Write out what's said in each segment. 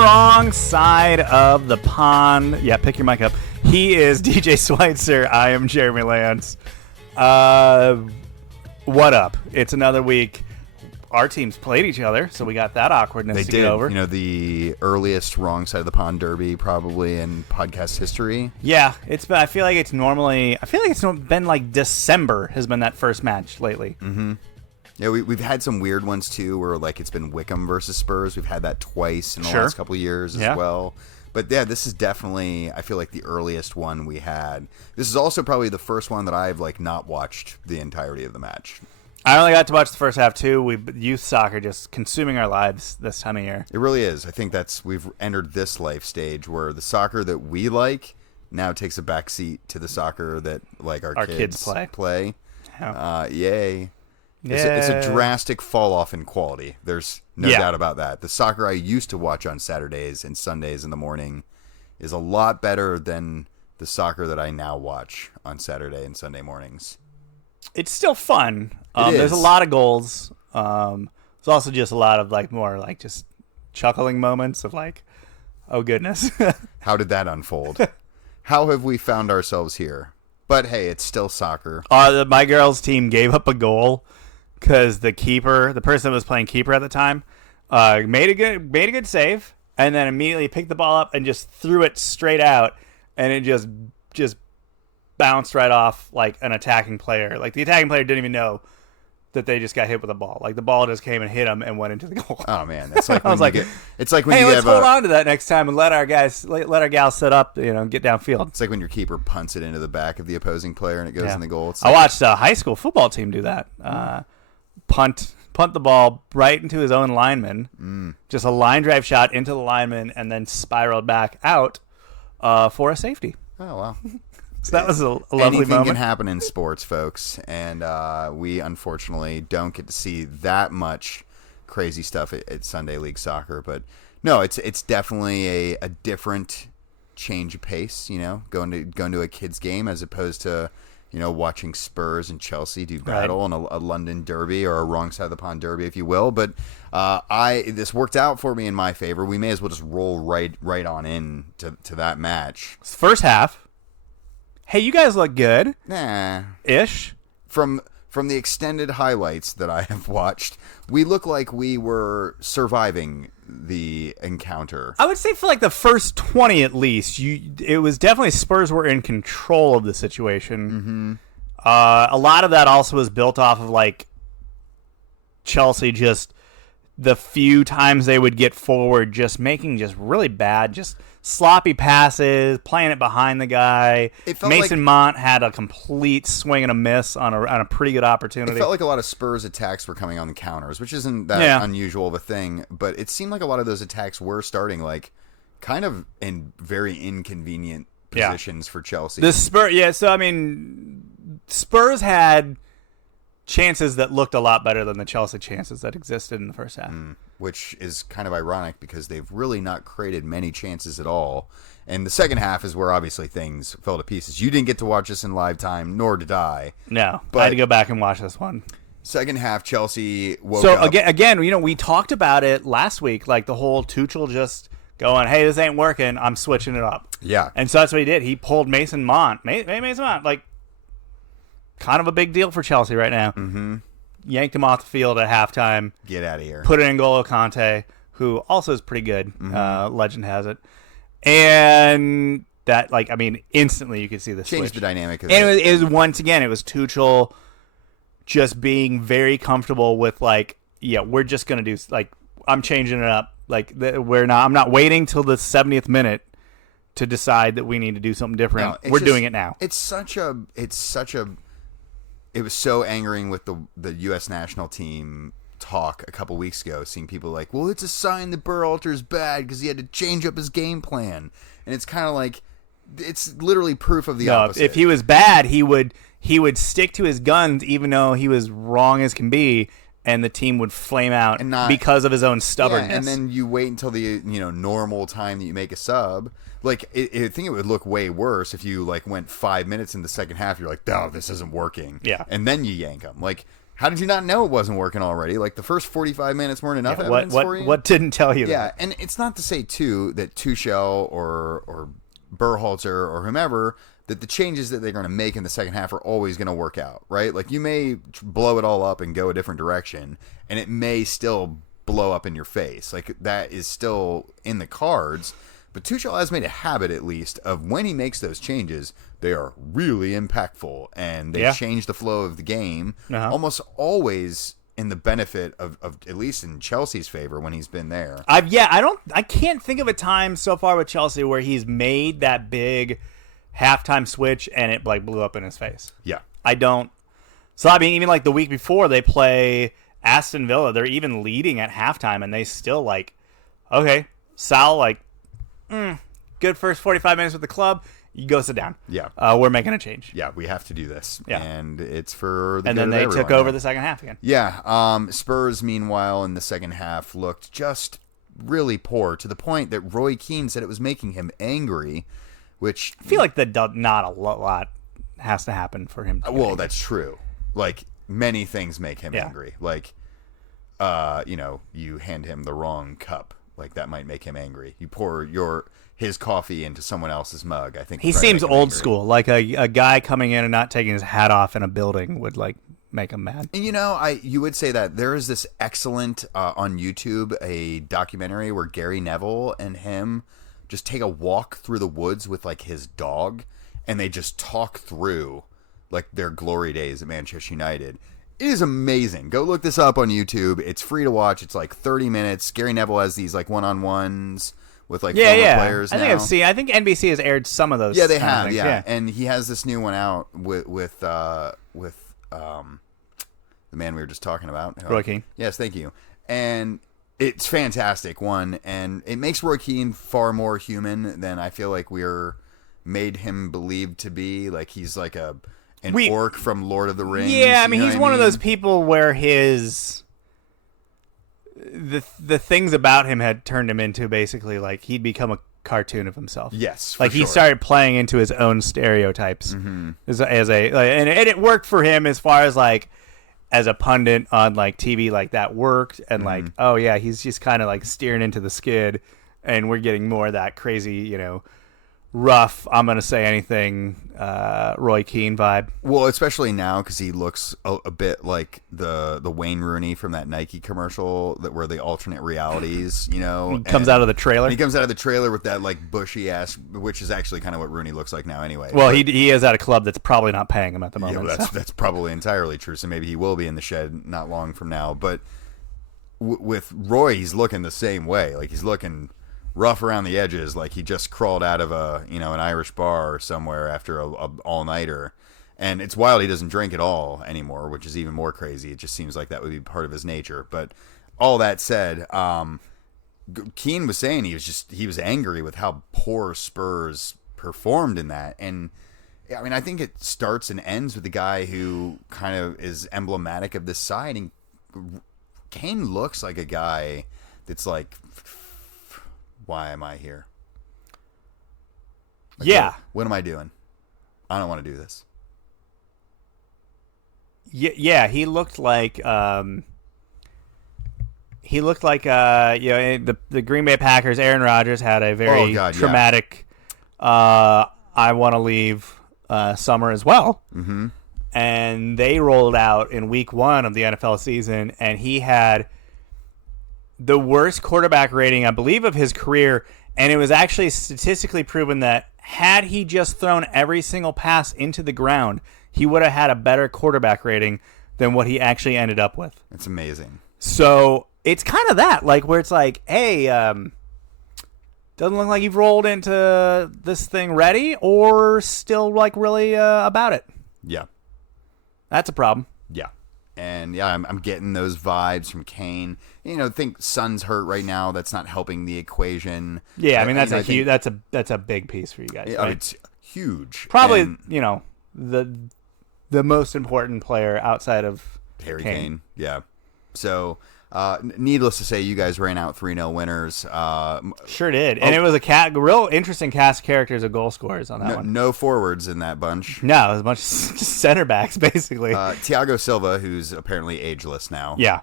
wrong side of the pond. Yeah, pick your mic up. He is DJ Schweitzer. I am Jeremy Lance. What up? It's another week. Our teams played each other, so we got that awkwardness to get over. You know, the earliest wrong side of the pond derby probably in podcast history. Yeah, it's been, I feel like it's been like December has been that first match lately. Mm-hmm. Yeah, we've had some weird ones too, where like it's been Wickham versus Spurs. We've had that twice in the last couple of years as well. But yeah, this is definitely, I feel like, the earliest one we had. This is also probably the first one that I've like not watched the entirety of the match. I only got to watch the first half too. Youth soccer just consuming our lives this time of year. It really is. I think we've entered this life stage where the soccer that we like now takes a backseat to the soccer that like our kids play. Yeah. Yay. It's a drastic fall off in quality. There's no doubt about that. The soccer I used to watch on Saturdays and Sundays in the morning is a lot better than the soccer that I now watch on Saturday and Sunday mornings. It's still fun. There's a lot of goals. There's also just a lot of like more like just chuckling moments of like, oh goodness. How did that unfold? How have we found ourselves here? But hey, it's still soccer. My girls' team gave up a goal because the person that was playing keeper at the time, made a good save, and then immediately picked the ball up and just threw it straight out, and it just bounced right off like an attacking player. Like the attacking player didn't even know that they just got hit with a ball. Like the ball just came and hit him and went into the goal. Oh man, it's like let's hold on to that next time and let our gals set up, get downfield. It's like when your keeper punts it into the back of the opposing player and it goes in the goal. I watched a high school football team do that. Punt the ball right into his own lineman. Just a line drive shot into the lineman and then spiraled back out for a safety. Oh wow. So that was a lovely moment. Anything can happen in sports, folks, and we unfortunately don't get to see that much crazy stuff at Sunday League Soccer. But no, it's definitely a different change of pace. Going to a kids game as opposed to watching Spurs and Chelsea do battle in a London derby or a wrong side of the pond derby, if you will. But this worked out for me in my favor. We may as well just roll right on in to that match. First half. Hey, you guys look good. Nah. Ish. From the extended highlights that I have watched, we look like we were surviving the encounter. I would say for like the first 20 at least, it was definitely Spurs were in control of the situation. Mm-hmm. A lot of that also was built off of like Chelsea just the few times they would get forward, just making just really bad, just sloppy passes, playing it behind the guy. Mason Mount had a complete swing and a miss on a pretty good opportunity. It felt like a lot of Spurs attacks were coming on the counters, which isn't that unusual of a thing, but it seemed like a lot of those attacks were starting like kind of in very inconvenient positions for Chelsea. Spurs had chances that looked a lot better than the Chelsea chances that existed in the first half. Which is kind of ironic because they've really not created many chances at all. And the second half is where obviously things fell to pieces. You didn't get to watch this in live time, nor did I. No, but I had to go back and watch this one. Second half, Chelsea woke up. So again, we talked about it last week, like the whole Tuchel just going, hey, this ain't working, I'm switching it up. Yeah. And so that's what he did. He pulled Mason Mount. Mason Mount, like, kind of a big deal for Chelsea right now. Mm-hmm. Yanked him off the field at halftime. Get out of here. Put it in N'Golo Kante, who also is pretty good. Mm-hmm. Legend has it. And that, instantly you could see the switch. Changed the dynamic of it. And it was once again, it was Tuchel just being very comfortable with, we're just going to do, I'm changing it up. I'm not waiting till the 70th minute to decide that we need to do something different. No, we're doing it now. It was so angering with the U.S. national team talk a couple weeks ago, seeing people like, well, it's a sign that Berhalter's bad because he had to change up his game plan. And it's kind of like, it's literally proof of the opposite. If he was bad, he would stick to his guns even though he was wrong as can be, and the team would flame out because of his own stubbornness. Yeah, and then you wait until the normal time that you make a sub. I think it would look way worse if you went 5 minutes in the second half. You're like, no, this isn't working. Yeah, and then you yank him. How did you not know it wasn't working already? Like, the first 45 minutes weren't enough evidence for you? What didn't tell you Yeah, that? and it's not to say, too, that Tuchel or Berhalter or whomever, that the changes that they're going to make in the second half are always going to work out, right? Like, you may blow it all up and go a different direction, and it may still blow up in your face. Like, that is still in the cards. But Tuchel has made a habit, at least, of when he makes those changes, they are really impactful, and they change the flow of the game almost always in the benefit of at least in Chelsea's favor when he's been there. I can't think of a time so far with Chelsea where he's made that big halftime switch and it like blew up in his face. Yeah. I don't. So I mean, even like the week before they play Aston Villa, they're even leading at halftime and they still like, okay, Sal, like, good first 45 minutes with the club. You go sit down. Yeah. We're making a change. Yeah, we have to do this. Yeah. And it's for the And good then of they everyone. took over the second half again. Yeah. Spurs, meanwhile, in the second half, looked just really poor to the point that Roy Keane said it was making him angry, which... I feel like not a lot has to happen for him to Well, that's true. Like, many things make him angry. Like, you hand him the wrong cup. Like, that might make him angry. You pour his coffee into someone else's mug. I think he seems old school. Like a guy coming in and not taking his hat off in a building would like make him mad. And you would say that there is this excellent on YouTube a documentary where Gary Neville and him just take a walk through the woods with like his dog, and they just talk through like their glory days at Manchester United. It is amazing. Go look this up on YouTube. It's free to watch. It's like 30 minutes. Gary Neville has these like one-on-ones with like former players. I think NBC has aired some of those. Yeah, they have. Yeah, and he has this new one out with the man we were just talking about, Roy Keane. Yes, thank you. And it's fantastic one, and it makes Roy Keane far more human than I feel like we're made him believed to be. Like he's like an orc from Lord of the Rings. Yeah, I mean he's one of those people where the things about him had turned him into basically like he'd become a cartoon of himself. Yes, like he started playing into his own stereotypes as and it worked for him as far as like as a pundit on like TV, like that worked, and like oh yeah, he's just kind of like steering into the skid, and we're getting more of that crazy, rough, I'm gonna say anything, Roy Keane vibe. Well, especially now because he looks a bit like the Wayne Rooney from that Nike commercial that were the alternate realities. He comes out of the trailer. He comes out of the trailer with that like bushy ass, which is actually kind of what Rooney looks like now, anyway. Well, he is at a club that's probably not paying him at the moment. Yeah, that's probably entirely true. So maybe he will be in the shed not long from now. But with Roy, he's looking the same way. Like he's looking rough around the edges, like he just crawled out of an Irish bar somewhere after a all-nighter. And it's wild he doesn't drink at all anymore, which is even more crazy. It just seems like that would be part of his nature. But all that said, Keane was saying he was angry with how poor Spurs performed in that. And I mean, I think it starts and ends with the guy who kind of is emblematic of this side. And Kane looks like a guy that's like, why am I here? Like, yeah. What am I doing? I don't want to do this. Yeah, he looked like the Green Bay Packers. Aaron Rodgers had a very traumatic I want to leave summer as well. Mm-hmm. And they rolled out in week 1 of the NFL season, and he had the worst quarterback rating, I believe, of his career, and it was actually statistically proven that had he just thrown every single pass into the ground, he would have had a better quarterback rating than what he actually ended up with. It's amazing. So it's kind of that, like where it's like, hey, doesn't look like you've rolled into this thing ready or still like really about it. Yeah. That's a problem. Yeah. And yeah, I'm getting those vibes from Kane. Think Son's hurt right now. That's not helping the equation. Yeah, I mean that's that's a big piece for you guys. Right? It's huge. Probably, the most important player outside of Harry Kane. Yeah. So Needless to say, you guys ran out 3-0 winners. Sure did. And it was a real interesting cast of characters of goal scorers on that one. No forwards in that bunch. No, it was a bunch of center backs, basically. Thiago Silva, who's apparently ageless now. Yeah.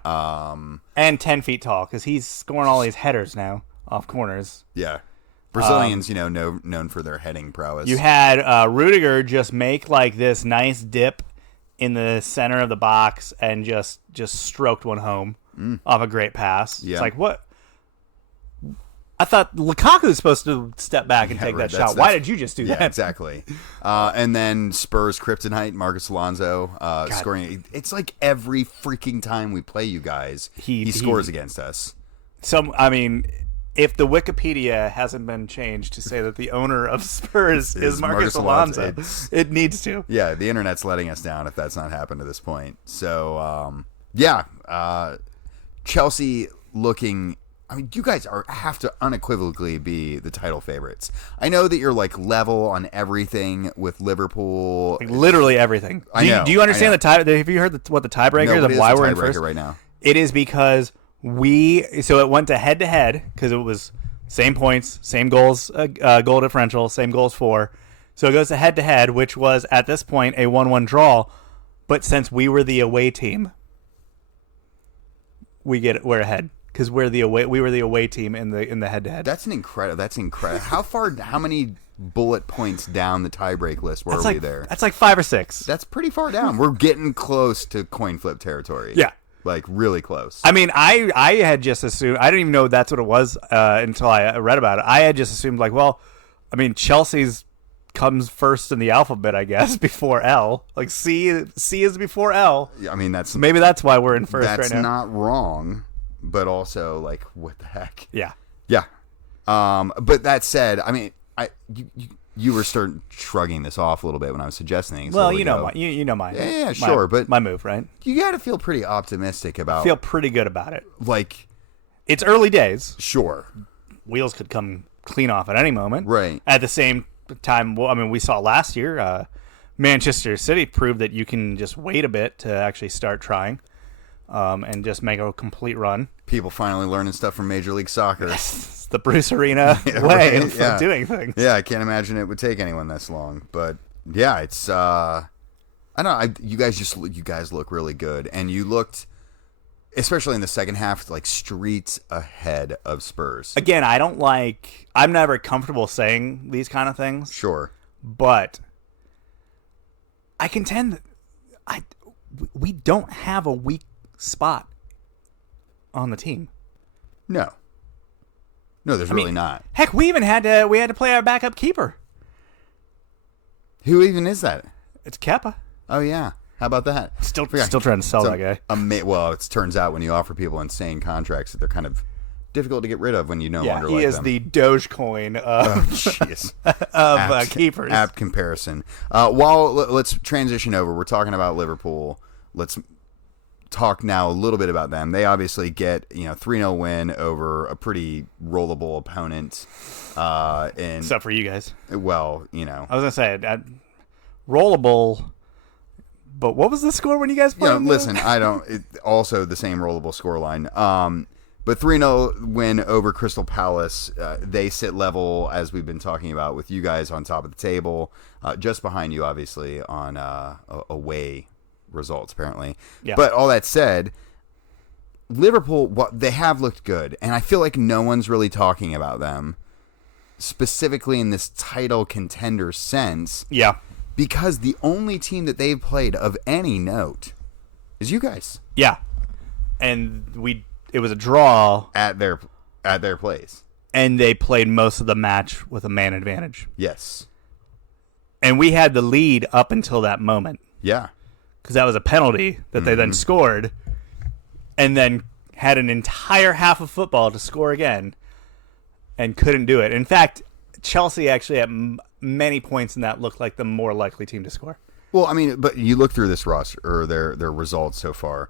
And 10 feet tall, because he's scoring all these headers now off corners. Yeah. Brazilians, known for their heading prowess. You had Rudiger just make like this nice dip in the center of the box and just stroked one home off a great pass. Yeah. It's like, what? I thought Lukaku was supposed to step back and take that shot. Why did you just do that? Yeah, exactly. And then Spurs kryptonite, Marcus Alonso scoring. It's like every freaking time we play you guys, he scores against us. If the Wikipedia hasn't been changed to say that the owner of Spurs is Marcus Alonso, it needs to. Yeah, the internet's letting us down if that's not happened to this point. So, Chelsea looking... I mean, you guys have to unequivocally be the title favorites. I know that you're like level on everything with Liverpool. Like, literally everything. Do you understand the tie? Have you heard what the tiebreaker is of why we're in first right now? It is because it went to head because it was same points, same goals, goal differential, same goals for. So it goes to head, which was at this point a 1-1 draw. But since we were the away team, we're ahead. Because we were the away team in the head-to-head. That's incredible. How many bullet points down the tiebreak list were we there? That's like 5 or 6. That's pretty far down. We're getting close to coin flip territory. Yeah. Like really close. I mean, I had just assumed, I didn't even know that's what it was until I read about it. I had just assumed Chelsea's comes first in the alphabet, I guess, before L. Like C is before L. I mean, maybe that's why we're in first right now. That's not wrong. But also, like, what the heck? Yeah. Yeah. But that said, I mean, you were shrugging this off a little bit when I was suggesting things. Well, you know my sure, but my move, right? You got to feel pretty optimistic about. Feel pretty good about it. Like, it's early days. Sure. Wheels could come clean off at any moment. Right. At the same time, we saw last year, Manchester City proved that you can just wait a bit to actually start trying. And just make a complete run. People finally learning stuff from Major League Soccer. It's the Bruce Arena way of doing things. Yeah, I can't imagine it would take anyone this long. But yeah, it's I don't know. You guys look really good, and you looked, especially in the second half, like streets ahead of Spurs. Again, I'm never comfortable saying these kind of things. Sure, but I contend that we don't have a weak spot on the team. No, there's really not. Heck, we had to play our backup keeper. Who even is that? It's Kepa. Oh yeah, how about that? Still trying to sell that guy. Well, it turns out when you offer people insane contracts that they're kind of difficult to get rid of when you no longer like them. He is the Dogecoin of keepers. Apt comparison. Let's transition over. We're talking about Liverpool. Let's talk now a little bit about them. They obviously get 3-0 win over a pretty rollable opponent. Except for you guys. Well, I was gonna say rollable. But what was the score when you guys played? Listen, also the same rollable scoreline. But 3-0 win over Crystal Palace. They sit level, as we've been talking about, with you guys on top of the table, just behind you, obviously, on away results, apparently. Yeah. But all that said, Liverpool, they have looked good, and I feel like no one's really talking about them, specifically in this title contender sense. Yeah. Because the only team that they've played of any note is you guys. Yeah. And it was a draw at their place. And they played most of the match with a man advantage. Yes. And we had the lead up until that moment. Yeah. Because that was a penalty that they then scored, and then had an entire half of football to score again, and couldn't do it. In fact, Chelsea actually at many points in that looked like the more likely team to score. Well, I mean, but you look through this roster or their results so far: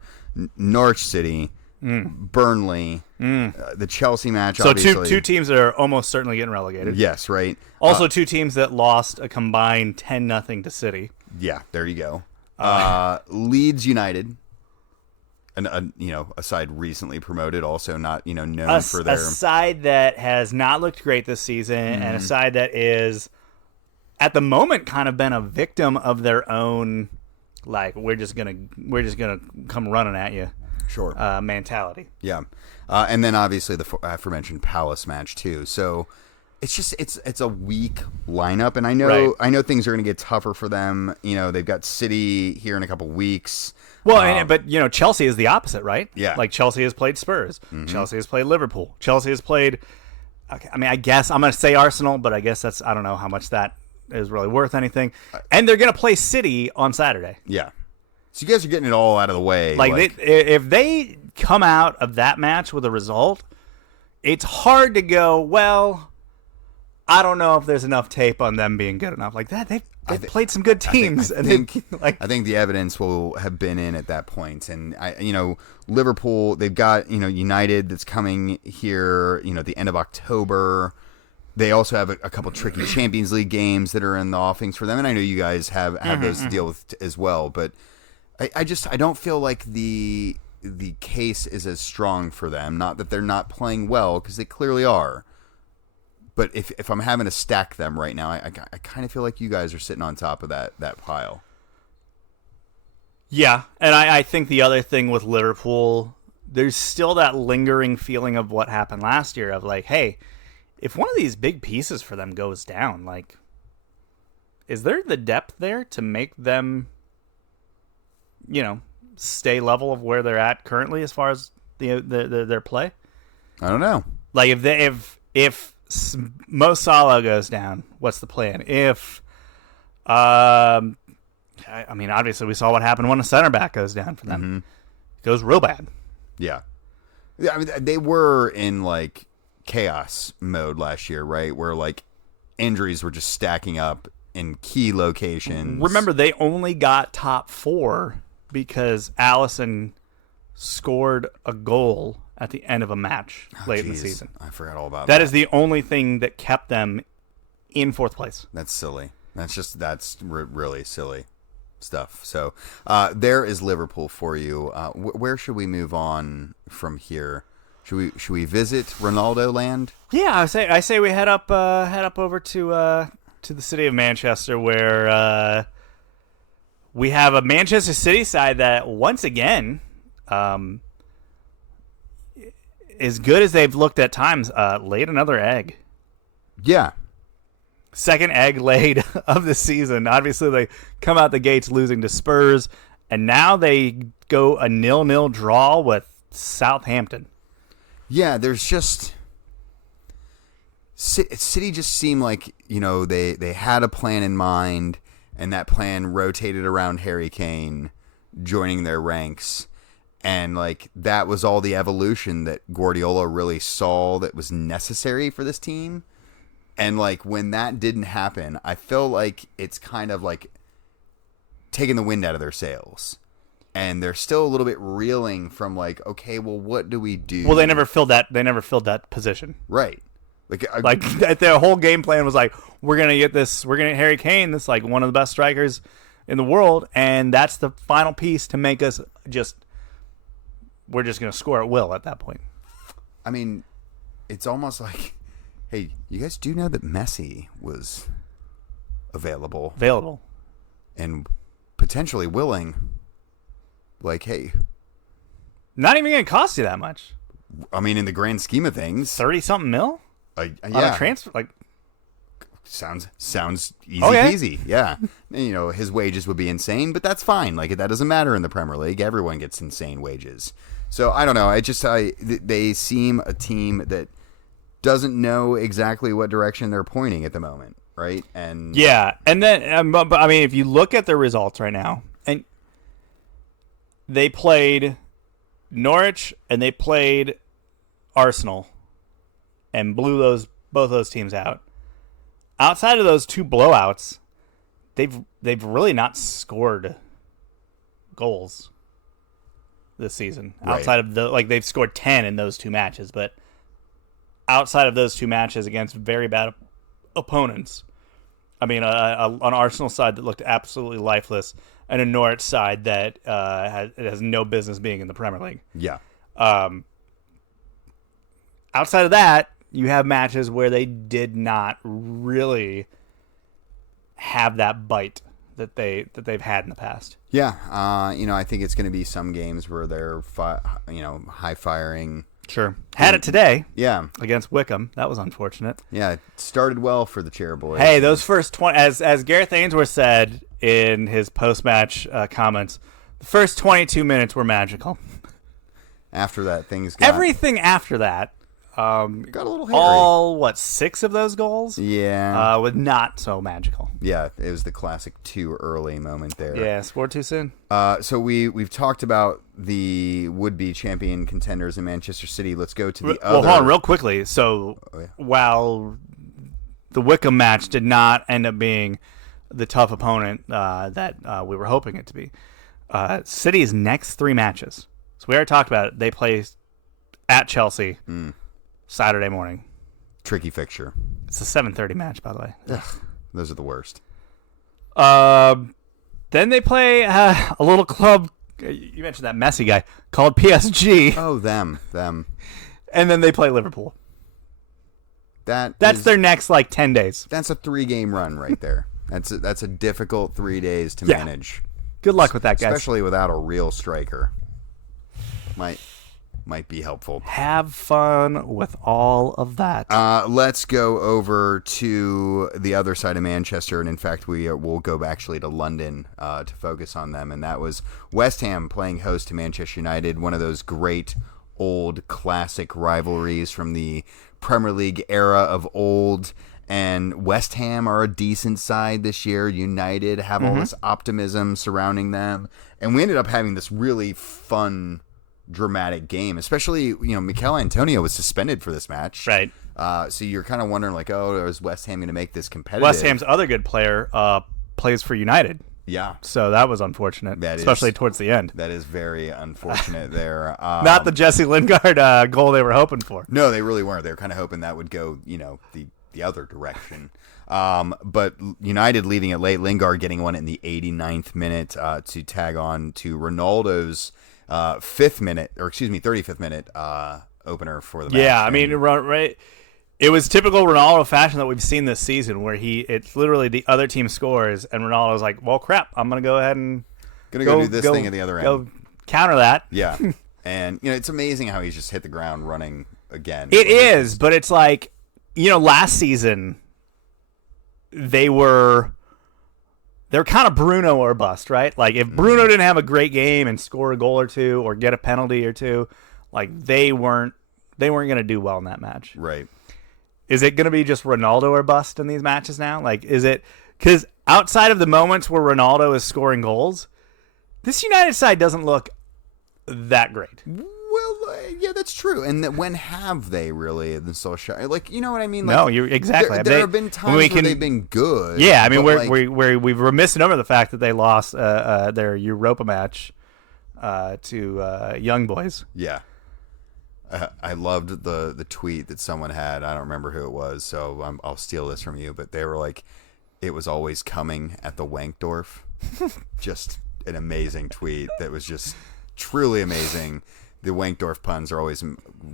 Norwich City, Burnley, the Chelsea match. So obviously. two teams that are almost certainly getting relegated. Yes, right. Also, two teams that lost a combined 10-0 to City. Yeah, there you go. Leeds United, a side recently promoted, also not known for their a side that has not looked great this season, and a side that is at the moment kind of been a victim of their own, like we're just gonna come running at you, sure, mentality. Yeah, and then obviously the aforementioned Palace match too. So it's just it's a weak lineup, and I know things are going to get tougher for them. They've got City here in a couple weeks. Well, but Chelsea is the opposite, right? Yeah, like Chelsea has played Spurs, Chelsea has played Liverpool, Chelsea has played. Okay, I guess I'm going to say Arsenal, but I guess I don't know how much that is really worth anything. And they're going to play City on Saturday. Yeah. So you guys are getting it all out of the way. If they come out of that match with a result, it's hard to go, well, I don't know if there's enough tape on them being good enough. Like that, they've played some good teams. I think the evidence will have been in at that point. And Liverpool, they've got United that's coming here at the end of October. They also have a couple tricky Champions League games that are in the offings for them, and I know you guys have those to deal with as well. But I don't feel like the case is as strong for them. Not that they're not playing well, because they clearly are. But if I'm having to stack them right now, I kind of feel like you guys are sitting on top of that pile. Yeah, and I think the other thing with Liverpool, there's still that lingering feeling of what happened last year of like, hey, if one of these big pieces for them goes down, like, is there the depth there to make them, stay level of where they're at currently as far as their play? I don't know. Like if Mo Salah goes down, what's the plan? If, obviously we saw what happened when a center back goes down for them. It goes real bad. Yeah. They were in like chaos mode last year, right? Where like injuries were just stacking up in key locations. Remember, they only got top 4 because Alisson scored a goal at the end of a match late in the season. I forgot all about that. That is the only thing that kept them in 4th place. That's silly. That's really silly stuff. So there is Liverpool for you. Where should we move on from here? Should we visit Ronaldo land? Yeah, I say we head up over to the city of Manchester, where we have a Manchester City side that once again, as good as they've looked at times, laid another egg. Yeah. Second egg laid of the season. Obviously, they come out the gates losing to Spurs, and now they go a 0-0 draw with Southampton. Yeah, there's just City just seemed like they had a plan in mind, and that plan rotated around Harry Kane joining their ranks, and like that was all the evolution that Guardiola really saw that was necessary for this team. And like when that didn't happen, I feel like it's kind of like taking the wind out of their sails. And they're still a little bit reeling from like, okay, well, what do we do? Well, they never filled that position. Right. Like their whole game plan was like, we're gonna get Harry Kane, this like one of the best strikers in the world, and that's the final piece to make us we're just gonna score at will at that point. I mean, it's almost like, hey, you guys do know that Messi was available and potentially willing. Like, hey, not even going to cost you that much. I mean, in the grand scheme of things, 30-something mil on a transfer, like sounds easy peasy. Yeah, his wages would be insane, but that's fine. Like that doesn't matter in the Premier League. Everyone gets insane wages. So I don't know. They seem a team that doesn't know exactly what direction they're pointing at the moment, right? And yeah, and then but I mean, if you look at their results right now, and they played Norwich and they played Arsenal and blew both those teams out. Outside of those 2 blowouts, they've really not scored goals this season. Right. Outside of they've scored 10 in those 2 matches, but outside of those 2 matches against very bad opponents, I mean, an Arsenal side that looked absolutely lifeless, and a Norwich side that has no business being in the Premier League. Yeah. Outside of that, you have matches where they did not really have that bite that they've had in the past. Yeah. I think it's going to be some games where they're high firing. Sure. Had it today. Yeah. Against Wickham. That was unfortunate. Yeah, it started well for the Chair Boys. Hey, those first 20, as Gareth Ainsworth said in his post-match comments, the first 22 minutes were magical. After that, things got... Everything after that... got a little hairy. All, 6 of those goals? Yeah. Was not so magical. Yeah, it was the classic too early moment there. Yeah, scored too soon. So we've talked about the would-be champion contenders in Manchester City. Let's go to the other... Well, hold on real quickly. So, while the Wickham match did not end up being the tough opponent that we were hoping it to be, City's next 3 matches. So we already talked about it. They play at Chelsea Saturday morning. Tricky fixture. It's a 7:30 match, by the way. Ugh, those are the worst. Then they play a little club. You mentioned that Messi guy called PSG. Oh, them. And then they play Liverpool. That's their next 10 days. That's a 3-game run right there. That's a difficult 3 days to manage. Good luck with that, guys. Especially without a real striker. Might be helpful. Have fun with all of that. Let's go over to the other side of Manchester, and in fact, we'll go actually to London to focus on them. And that was West Ham playing host to Manchester United, one of those great old classic rivalries from the Premier League era of old. And West Ham are a decent side this year. United have all this optimism surrounding them, and we ended up having this really fun, dramatic game, especially, Mikel Antonio was suspended for this match. Right. So you're kind of wondering, is West Ham going to make this competitive? West Ham's other good player plays for United. Yeah. So that was unfortunate, especially towards the end. That is very unfortunate there. Not the Jesse Lingard goal they were hoping for. No, they really weren't. They were kind of hoping that would go, the other direction. But United leading it late, Lingard getting one in the 89th minute to tag on to Ronaldo's 35th minute opener for the match. Yeah, I mean, right. It was typical Ronaldo fashion that we've seen this season, where it's literally the other team scores, and Ronaldo's like, "Well, crap, I'm gonna go ahead and go do this thing at the other end, go counter that." Yeah, and it's amazing how he's just hit the ground running again. It is, but it's like, last season they were kind of Bruno or bust, right? Like, if Bruno didn't have a great game and score a goal or two or get a penalty or two, they weren't going to do well in that match. Right. Is it going to be just Ronaldo or bust in these matches now? Is it, because outside of the moments where Ronaldo is scoring goals, this United side doesn't look that great. Well, yeah, that's true. And when have they really been so shy? You know what I mean? No, you're exactly. There have been times where they've been good. Yeah, I mean, we've reminisced over the fact that they lost their Europa match to Young Boys. Yeah. I loved the tweet that someone had. I don't remember who it was, so I'll steal this from you. But they were like, "It was always coming at the Wankdorf." Just an amazing tweet that was just truly amazing. The Wankdorf puns are always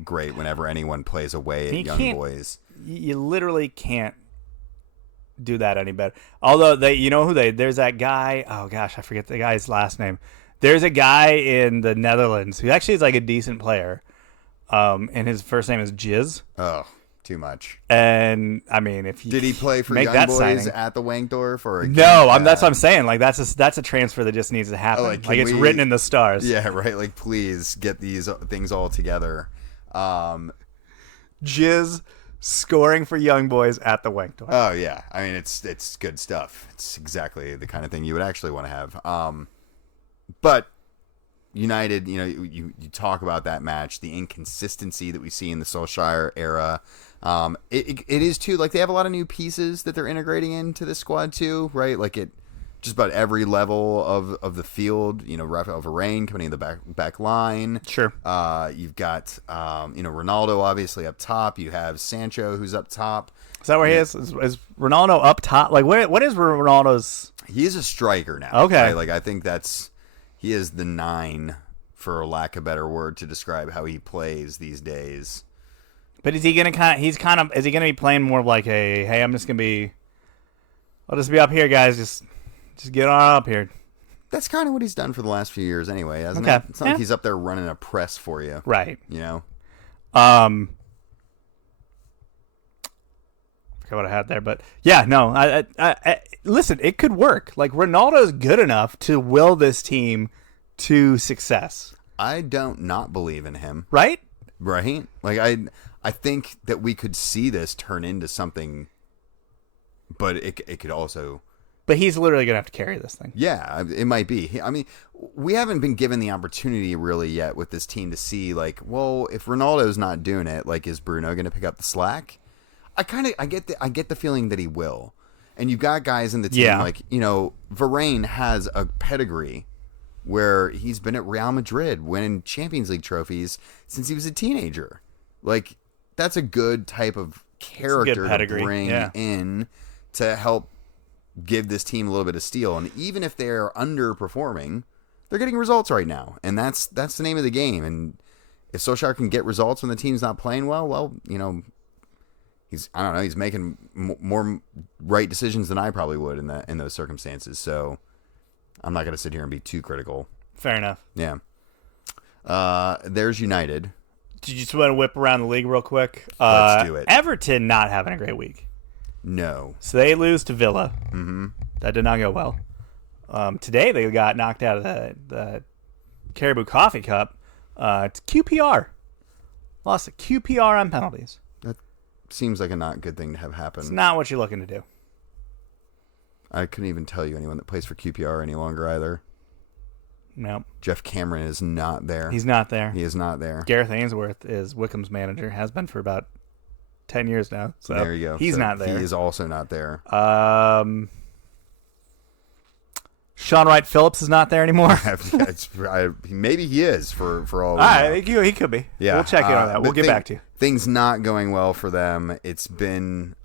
great whenever anyone plays away at Young Boys. You literally can't do that any better. Although there's that guy. Oh gosh, I forget the guy's last name. There's a guy in the Netherlands who actually is a decent player. And his first name is Jizz. Oh, too much. And I mean, did he play for Young Boys signing at the Wankdorf or no? That's what I'm saying. That's a transfer that just needs to happen. It's written in the stars. Yeah, right. Please get these things all together. Jizz scoring for Young Boys at the Wankdorf. Oh yeah, I mean it's good stuff. It's exactly the kind of thing you would actually want to have. But United, you talk about that match, the inconsistency that we see in the Solskjaer era. It is too, they have a lot of new pieces that they're integrating into the squad too, right? just about every level of the field. Rafael Varane coming in the back line. Sure. You've got Ronaldo obviously up top. You have Sancho who's up top. Is that where he is? Is Ronaldo up top? Like, what is Ronaldo's? He is a striker now. Okay. Right? Like, I think he is the 9, for lack of a better word, to describe how he plays these days. But is he gonna is he gonna be playing more of like hey, I'll just be up here, guys. Just get on up here. That's kind of what he's done for the last few years anyway, hasn't Okay. it? It's not like he's up there running a press for you. Right. I forgot what I had there, but yeah, no. I listen. It could work. Like, Ronaldo's good enough to will this team to success. I don't not believe in him. Right? Right? Like, I think that we could see this turn into something, but it could also. But he's literally gonna have to carry this thing. Yeah, it might be. I mean, we haven't been given the opportunity really yet with this team to see, like, well, if Ronaldo's not doing it, like, is Bruno going to pick up the slack? I get the feeling that he will. And you've got guys in the team like, Varane has a pedigree where he's been at Real Madrid winning Champions League trophies since he was a teenager. Like, that's a good type of character to bring in to help give this team a little bit of steel. And even if they're underperforming, they're getting results right now. And that's the name of the game. And if Solskjaer can get results when the team's not playing well, he's making more right decisions than I probably would in those circumstances. So I'm not going to sit here and be too critical. Fair enough. Yeah. There's United. Did you just want to whip around the league real quick? Let's do it. Everton not having a great week. No. So they lose to Villa. Mm-hmm. That did not go well. Today they got knocked out of the Caribou Coffee Cup. It's QPR. Lost to QPR on penalties. That seems like a not good thing to have happen. It's not what you're looking to do. I couldn't even tell you anyone that plays for QPR any longer either. No. Jeff Cameron is not there. He's not there. He is not there. Gareth Ainsworth is Wickham's manager. Has been for about 10 years now. So there you go. He's not there. He is also not there. Sean Wright Phillips is not there anymore. Maybe he is for all. He could be. Yeah, we'll check in on that. We'll get back to you. Things not going well for them. It's been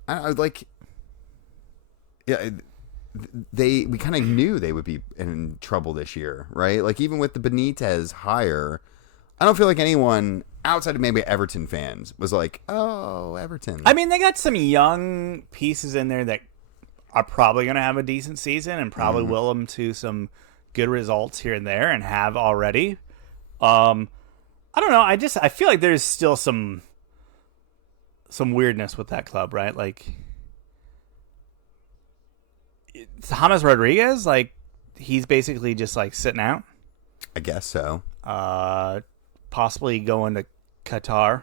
we kind of knew they would be in trouble this year, right? Like, even with the Benitez hire, I don't feel like anyone outside of maybe Everton fans was like, oh, Everton. I mean, they got some young pieces in there that are probably going to have a decent season and probably will them to some good results here and there, and have already. I don't know. I feel like there's still some weirdness with that club, right? Like, James Rodriguez, like, he's basically just like sitting out. I guess so. Possibly going to Qatar.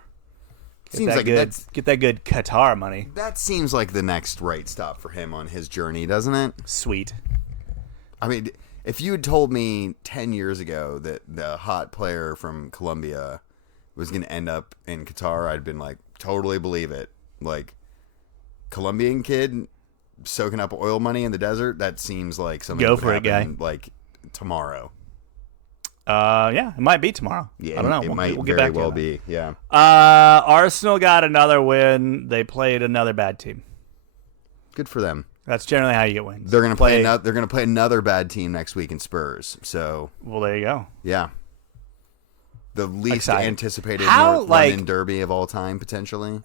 Seems like get that good Qatar money. That seems like the next right stop for him on his journey, doesn't it? Sweet. I mean, if you had told me 10 years ago that the hot player from Colombia was going to end up in Qatar, I'd been like, totally believe it. Like, Colombian kid soaking up oil money in the desert, that seems like something Go that for would it, happen, guy. like, tomorrow. Yeah, it might be tomorrow. Yeah, I don't know. It might we'll get very back to well that. be. Yeah. Arsenal got another win. They played another bad team. Good for them. That's generally how you get wins. They're gonna play. They're gonna play another bad team next week in Spurs. So. Well, there you go. Yeah. The least anticipated North London derby of all time, potentially.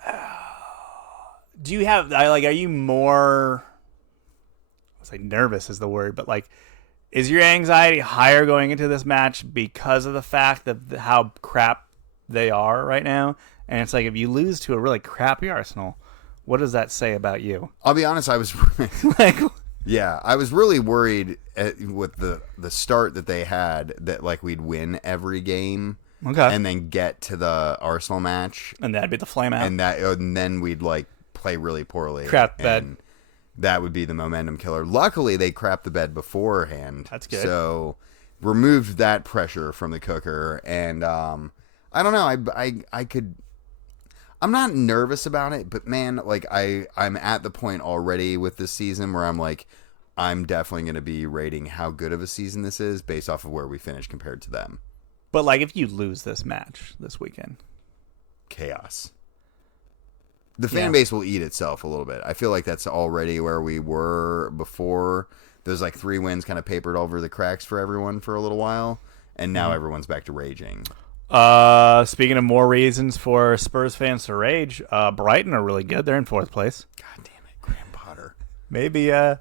Do you have are you more? I was like nervous is the word, but like, is your anxiety higher going into this match because of the fact that how crap they are right now? And it's like, if you lose to a really crappy Arsenal, what does that say about you? I'll be honest, I was I was really worried with the start that they had, that like we'd win every game, and then get to the Arsenal match, and that'd be the flame out, and then we'd like play really poorly, crap bed. That would be the momentum killer. Luckily, they crapped the bed beforehand. That's good. So removed that pressure from the cooker, and I don't know. I'm not nervous about it, but man, like I'm at the point already with this season where I'm like, I'm definitely going to be rating how good of a season this is based off of where we finish compared to them. But like, if you lose this match this weekend, chaos. The fan base will eat itself a little bit. I feel like that's already where we were before. Those like 3 wins kind of papered over the cracks for everyone for a little while, and now everyone's back to raging. Speaking of more reasons for Spurs fans to rage, Brighton are really good. They're in 4th place. God damn it, Graham Potter. Maybe I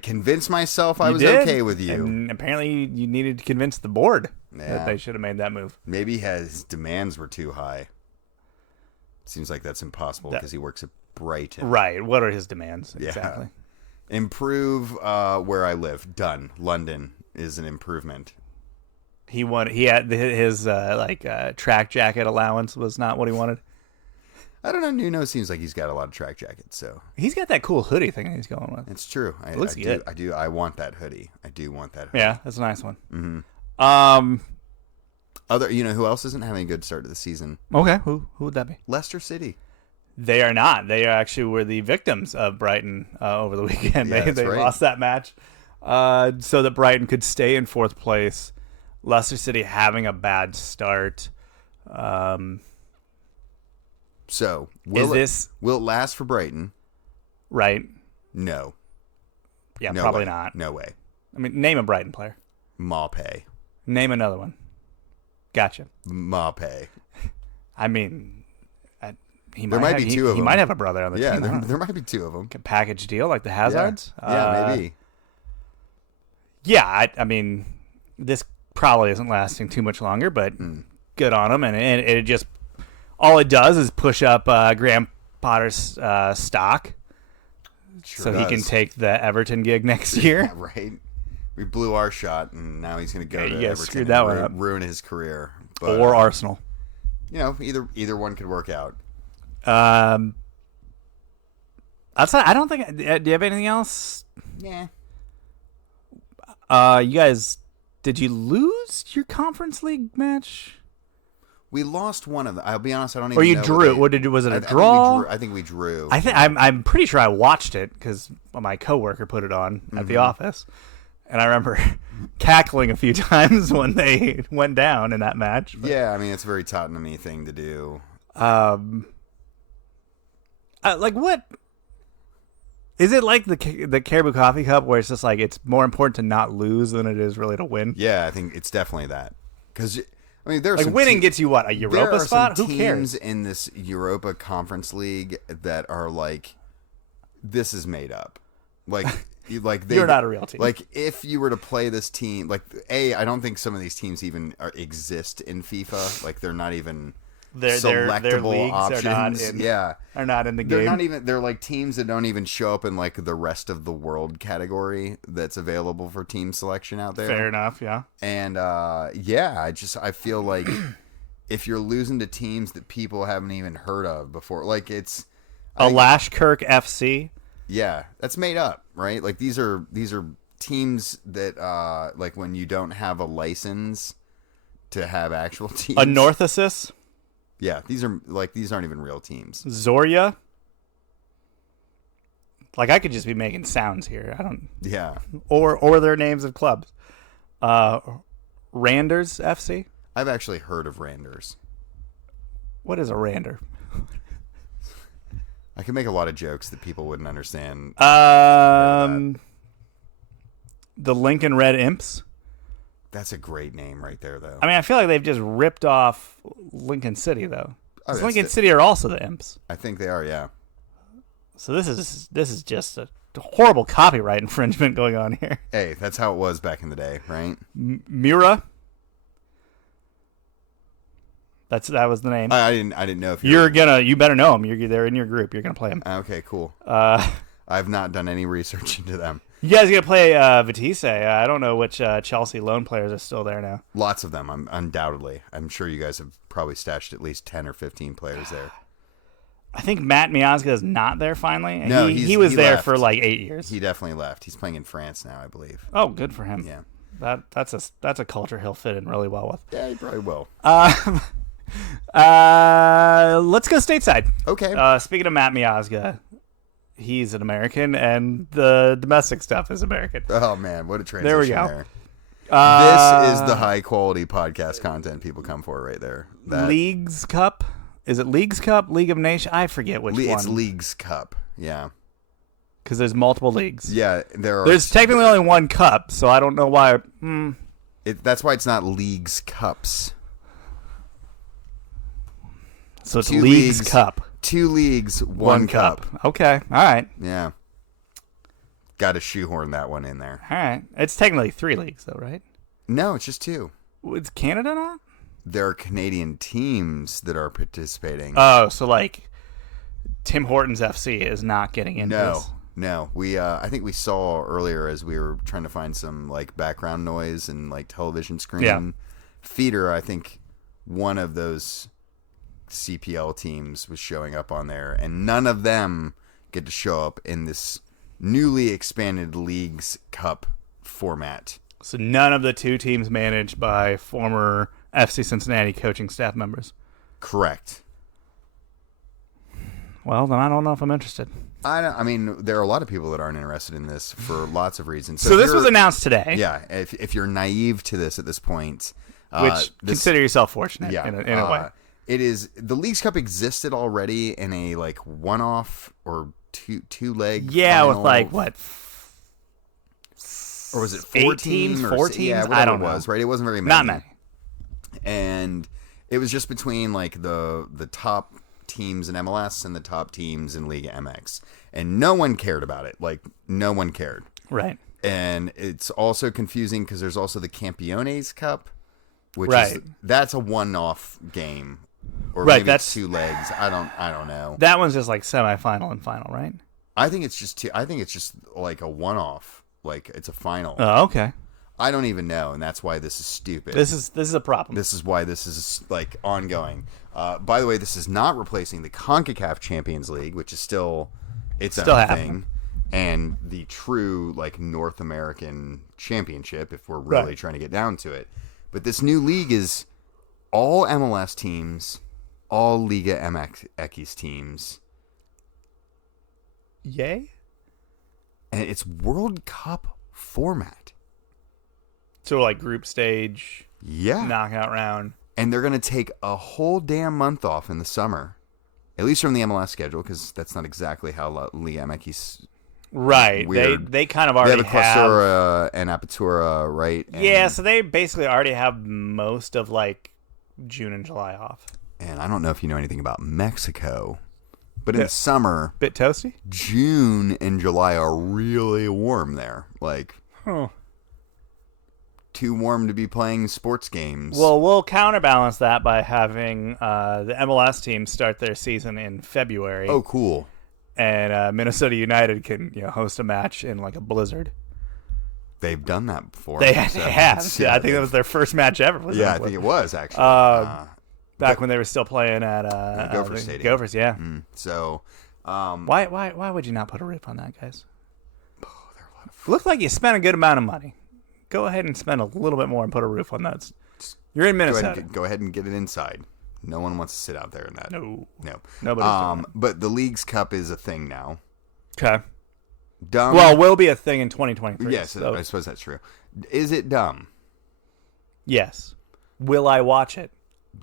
convinced myself I was okay with you. And apparently you needed to convince the board that they should have made that move. Maybe his demands were too high. Seems like that's impossible because he works at Brighton. Right. What are his demands exactly? Improve where I live. Done. London is an improvement. He had his track jacket allowance was not what he wanted. I don't know. Nuno seems like he's got a lot of track jackets, so he's got that cool hoodie thing that he's going with. It's true. It looks good. I want that hoodie. I do want that hoodie. Yeah, that's a nice one. Mm-hmm. Who else isn't having a good start to the season? Okay, who would that be? Leicester City. They are not. They actually were the victims of Brighton over the weekend. Yeah, they right. lost that match so that Brighton could stay in 4th place. Leicester City having a bad start. So will it last for Brighton? Right. No. Yeah, no probably way. not. No way. I mean, name a Brighton player. Maupay. Name another one. Gotcha. Maupay. I mean, there might be 2 of them. He might have a brother on the team. Yeah, there might be 2 of them. A package deal like the Hazards. Yeah, maybe. Yeah, I mean, this probably isn't lasting too much longer, but good on him. And it just all it does is push up Graham Potter's stock, Sure so does. he can take the Everton gig next year. Yeah, right. We blew our shot, and now he's going to go to Everton screwed that one up. Ruin his career. But, or Arsenal. Either one could work out. Outside, I don't think. Do you have anything else? Yeah. You guys, did you lose your Conference League match? We lost one of them. I'll be honest, I don't even know. Or you drew. Was it a draw? I think we drew. I'm pretty sure I watched it because my coworker put it on at the office. And I remember cackling a few times when they went down in that match. But, yeah, I mean, it's a very Tottenham-y thing to do. What? Is it like the Caribou Coffee Cup where it's just like it's more important to not lose than it is really to win? Yeah, I think it's definitely that. Because, I mean, there's like winning gets you what, a Europa spot? Who Who cares? cares? In this Europa Conference League that are like, this is made up. Like You're not a real team. Like, if you were to play this team, like, I don't think some of these teams even exist in FIFA. Like, they're not even selectable their leagues options. Are not in the game. They're not even. They're like teams that don't even show up in like the rest of the world category that's available for team selection out there. Fair enough, yeah. And I feel like if you're losing to teams that people haven't even heard of before, like it's Lashkirk FC. Yeah, that's made up, right? Like these are teams that like when you don't have a license to have actual teams. A Northosis. Yeah, these aren't even real teams. Zoria. Like I could just be making sounds here. I don't. Yeah. Or their names of clubs. Randers FC. I've actually heard of Randers. What is a Rander? I can make a lot of jokes that people wouldn't understand. The Lincoln Red Imps. That's a great name right there, though. I mean, I feel like they've just ripped off Lincoln City, though. Oh, Lincoln City are also the Imps. I think they are, yeah. So this is just a horrible copyright infringement going on here. Hey, that's how it was back in the day, right? Mura. That was the name. I didn't know if you better know them. They're in your group. You're gonna play them. Okay, cool. I've not done any research into them. You guys gonna play Vitesse? I don't know which Chelsea loan players are still there now. Lots of them, undoubtedly. I'm sure you guys have probably stashed at least 10 or 15 players there. I think Matt Miazga is not there finally. No, he was there left. for like 8 years. He definitely left. He's playing in France now, I believe. Oh, good for him. Yeah, that's a culture he'll fit in really well with. Yeah, he probably will. Let's go stateside. Okay. Speaking of Matt Miazga, he's an American, and the domestic stuff is American. Oh man, what a transition There we go. there. This is the high quality podcast content people come for right there. Leagues Cup? Is it Leagues Cup? League of Nations? I forget which one. It's Leagues Cup. Yeah. Because there's multiple leagues. Yeah, there's technically only one cup, so I don't know why. That's why it's not Leagues Cups. So it's Leagues Cup. 2 leagues, 1 cup. Okay. All right. Yeah. Got to shoehorn that one in there. All right. It's technically 3 leagues, though, right? No, it's just 2. Is Canada not? There are Canadian teams that are participating. Oh, so like Tim Hortons FC is not getting into this. No. I think we saw earlier as we were trying to find some like background noise and like television screen feeder. I think one of those CPL teams was showing up on there, and none of them get to show up in this newly expanded Leagues Cup format. So none of the 2 teams managed by former FC Cincinnati coaching staff members. Correct. Well, then I don't know if I'm interested. I mean, there are a lot of people that aren't interested in this for lots of reasons. So this was announced today. Yeah, if you're naive to this at this point, consider yourself fortunate in a way. It is the Leagues Cup existed already in a like one-off or two leg. Yeah, final. with like what? Or was it 14? 14? Yeah, I don't know. It was, right? It wasn't very many. Not many. And it was just between like the top teams in MLS and the top teams in Liga MX. And no one cared about it. Like, no one cared. Right. And it's also confusing because there's also the Campeones Cup, which that's a one-off game. Or maybe that's 2 legs. I don't know. That one's just like semifinal and final, right? I think it's just like a one-off. Like it's a final. Oh, okay. I don't even know, and that's why this is stupid. This is a problem. This is why this is like ongoing. By the way, this is not replacing the CONCACAF Champions League, which is still its own thing, and the true like North American Championship, if we're really trying to get down to it. But this new league is all MLS teams, all Liga MX teams. Yay! And it's World Cup format. So like group stage, knockout round. And they're going to take a whole damn month off in the summer. At least from the MLS schedule, because that's not exactly how Liga MX. Right. They kind of already have. They have a Clausura and Apertura, right? And so they basically already have most of like June and July off. And I don't know if you know anything about Mexico, but in the summer, bit toasty. June and July are really warm there. Like, too warm to be playing sports games. Well, we'll counterbalance that by having the MLS team start their season in February. Oh, cool. And Minnesota United can host a match in like a blizzard. They've done that before. They have. Yeah, I think that was their first match ever. I think it was actually. Back when they were still playing at Gopher Stadium. Gophers, yeah. So, why would you not put a roof on that, guys? Oh, they're a lot of fun. Looked like you spent a good amount of money. Go ahead and spend a little bit more and put a roof on that. You're in Minnesota. Go ahead and get it inside. No one wants to sit out there in that. No. Nobody's doing it. But the Leagues Cup is a thing now. Okay. Dumb. Well, will be a thing in 2023. Yes, so. I suppose that's true. Is it dumb? Yes. Will I watch it?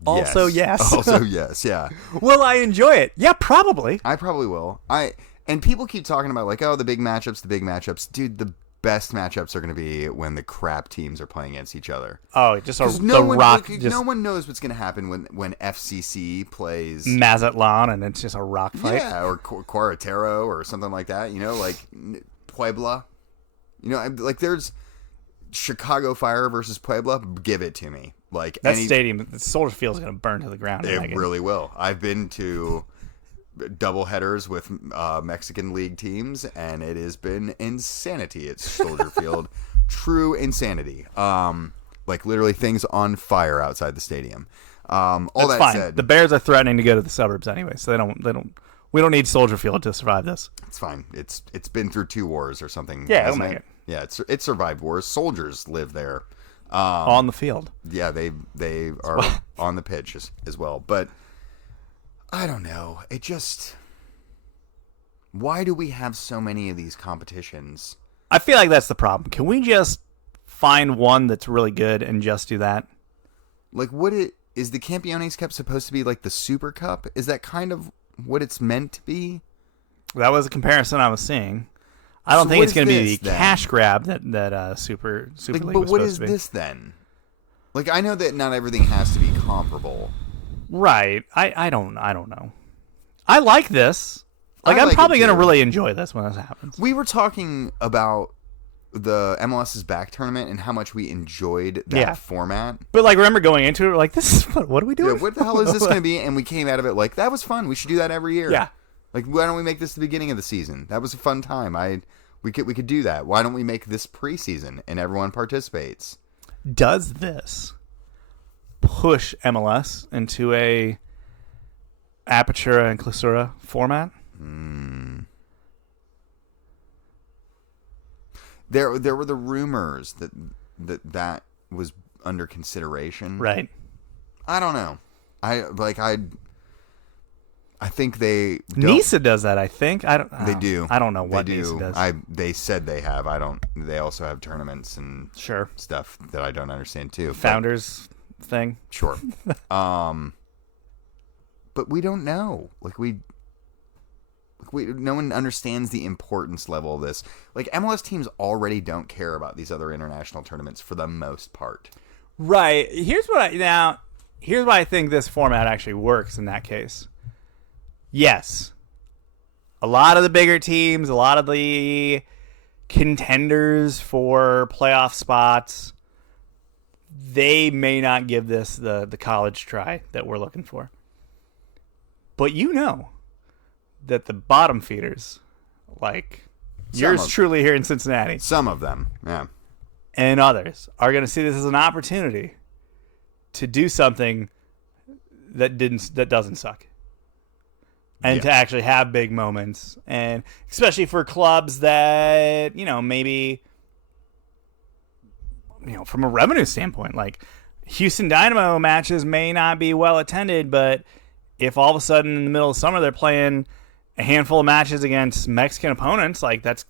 Also, yes. Also, yes. Yeah. Will I enjoy it? Yeah, probably. I probably will. And people keep talking about like, the big matchups. Dude, the best matchups are going to be when the crap teams are playing against each other. Oh, just no one knows what's going to happen when FCC plays Mazatlan and it's just a rock fight. Yeah, or Querétaro or something like that. Like Puebla. Like there's Chicago Fire versus Puebla. Give it to me. Like that stadium, the Soldier Field is going to burn to the ground. It really will. I've been to double headers with Mexican League teams, and it has been insanity at Soldier Field. True insanity. Like literally things on fire outside the stadium. All That's that fine. said, the Bears are threatening to go to the suburbs anyway, so we don't need Soldier Field to survive this. It's fine. It's been through 2 wars or something. Yeah, it'll make it. Yeah, it survived wars. Soldiers live there. On the field. Yeah, they are on the pitch as well. But I don't know. It just Why do we have so many of these competitions? I feel like that's the problem. Can we just find one that's really good and just do that? Like, is the Campeones Cup supposed to be like the Super Cup? Is that kind of what it's meant to be? That was a comparison I was seeing. I don't think it's going to be the then? cash grab that Super League But was what supposed is to be. this then? Like, I know that not everything has to be comparable. Right. I don't know. I like this. Like, I I'm like probably it going to too. really enjoy this when this happens. We were talking about the MLS's back tournament and how much we enjoyed that format. But, like, remember going into it, we're like, this is what are we doing? Yeah, what the hell is this going to be? And we came out of it like, that was fun. We should do that every year. Yeah. Like, why don't we make this the beginning of the season? That was a fun time. We could do that. Why don't we make this preseason and everyone participates? Does this push MLS into a Apertura and Clausura format? There were the rumors that was under consideration. Right. I don't know. I think they don't. Nisa does that, I think. They do. I don't know what they do. Nisa does. They said they have. I don't. They also have tournaments and Sure. stuff that I don't understand too. Founders thing. Sure. But we don't know. No one understands the importance level of this. Like, MLS teams already don't care about these other international tournaments for the most part. Right. Here's why I think this format actually works in that case. Yes. A lot of the bigger teams, a lot of the contenders for playoff spots, they may not give this the college try that we're looking for. But you know that the bottom feeders, like yours truly here in Cincinnati, some of them, yeah, and others, are going to see this as an opportunity to do something that doesn't suck. And to actually have big moments, and especially for clubs that, maybe, from a revenue standpoint, like Houston Dynamo matches may not be well attended, but if all of a sudden in the middle of summer they're playing a handful of matches against Mexican opponents, like that's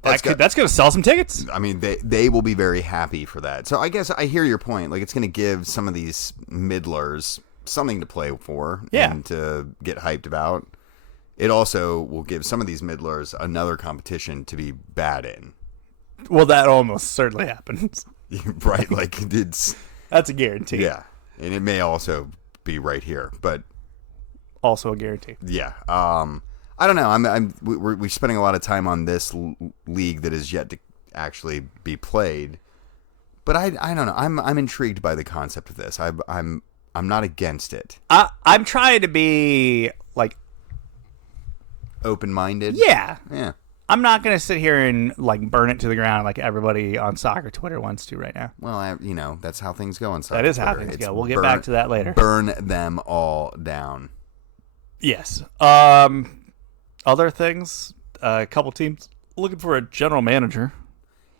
going to sell some tickets. I mean, they will be very happy for that. So I guess I hear your point. Like, it's going to give some of these middlers something to play for and to get hyped about. It also will give some of these middlers another competition to be bad in. Well, that almost certainly happens. Right, like that's a guarantee. Yeah, and it may also be right here, but also a guarantee. Yeah. I don't know. We're spending a lot of time on this league that is yet to actually be played, but I don't know. I'm intrigued by the concept of this. I'm not against it. I'm trying to be like open-minded. Yeah. Yeah. I'm not going to sit here and like burn it to the ground like everybody on soccer Twitter wants to right now. Well, that's how things go on soccer. That is how things go. We'll get back to that later. Burn them all down. Yes. Other things, a couple teams looking for a general manager.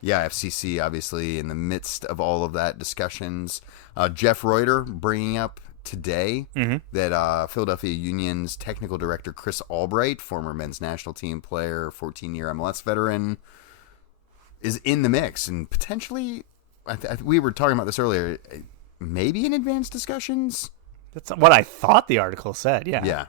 Yeah, FCC obviously in the midst of all of that discussions. Jeff Reuter bringing up today that Philadelphia Union's technical director Chris Albright, former men's national team player, 14-year MLS veteran, is in the mix and potentially, we were talking about this earlier, maybe in advanced discussions. That's what I thought the article said. Yeah. Yeah.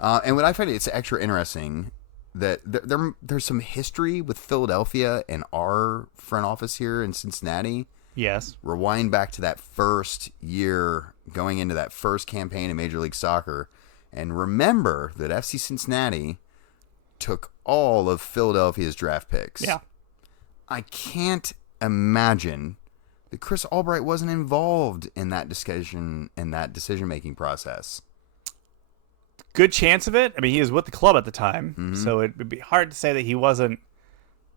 And what I find it's extra interesting that there's some history with Philadelphia and our front office here in Cincinnati. Yes. Rewind back to that first year going into that first campaign in Major League Soccer and remember that FC Cincinnati took all of Philadelphia's draft picks. Yeah. I can't imagine that Chris Albright wasn't involved in that discussion and that decision-making process. Good chance of it. I mean, he was with the club at the time, so it would be hard to say that he wasn't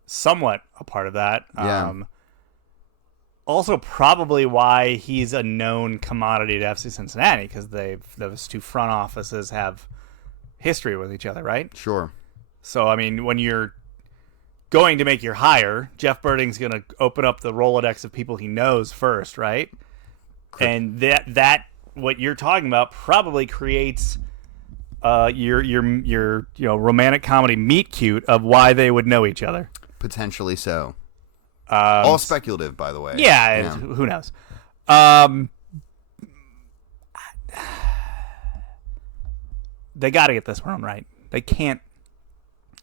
somewhat a part of that. Yeah. Also, probably why he's a known commodity to FC Cincinnati, because those two front offices have history with each other, right? Sure. So, I mean, when you're going to make your hire, Jeff Birding's going to open up the Rolodex of people he knows first, right? And that what you're talking about probably creates your romantic comedy meet cute of why they would know each other. Potentially so. All speculative, by the way. Yeah, who knows? They got to get this one right. They can't.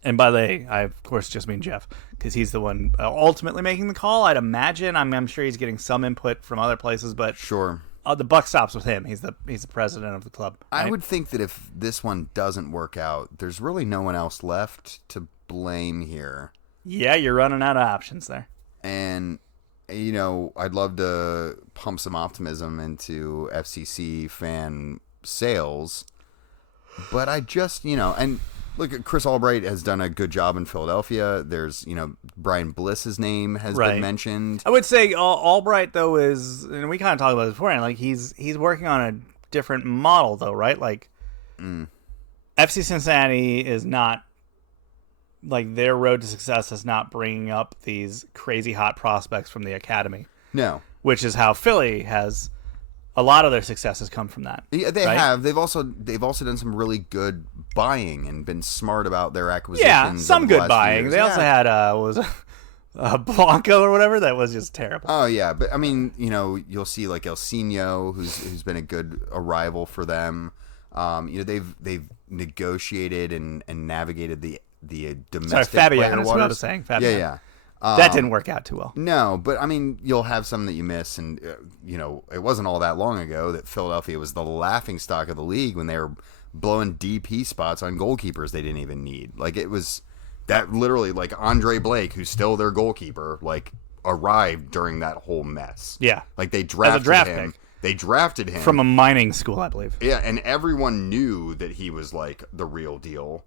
And by they, I of course just mean Jeff, because he's the one ultimately making the call. I'd imagine. I'm sure he's getting some input from other places, but sure. The buck stops with him. He's the president of the club. Right? I would think that if this one doesn't work out, there's really no one else left to blame here. Yeah, you're running out of options there. And, I'd love to pump some optimism into FCC fan sales. But I just, and look, Chris Albright has done a good job in Philadelphia. There's, Brian Bliss's name has been mentioned. I would say Albright, though, is, and we kind of talked about this beforehand, like he's working on a different model, though, right? Like, FC Cincinnati is not, like, their road to success is not bringing up these crazy hot prospects from the academy. No. Which is how Philly has, a lot of their success has come from that. Yeah, they have. They've also done some really good buying and been smart about their acquisitions. Yeah, some good buying. They also had Blanco or whatever that was just terrible. Oh yeah, but I mean, you'll see like El Sino, who's been a good arrival for them. They've negotiated and navigated the domestic. Sorry, Fabian is what I was saying. Fabian. Yeah. That didn't work out too well. No, but I mean, you'll have some that you miss, and it wasn't all that long ago that Philadelphia was the laughingstock of the league when they were blowing DP spots on goalkeepers they didn't even need. Like, it was that literally, like, Andre Blake, who's still their goalkeeper, like, arrived during that whole mess. Yeah, like they drafted him. Pick. They drafted him from a mining school, I believe. Yeah, and everyone knew that he was like the real deal,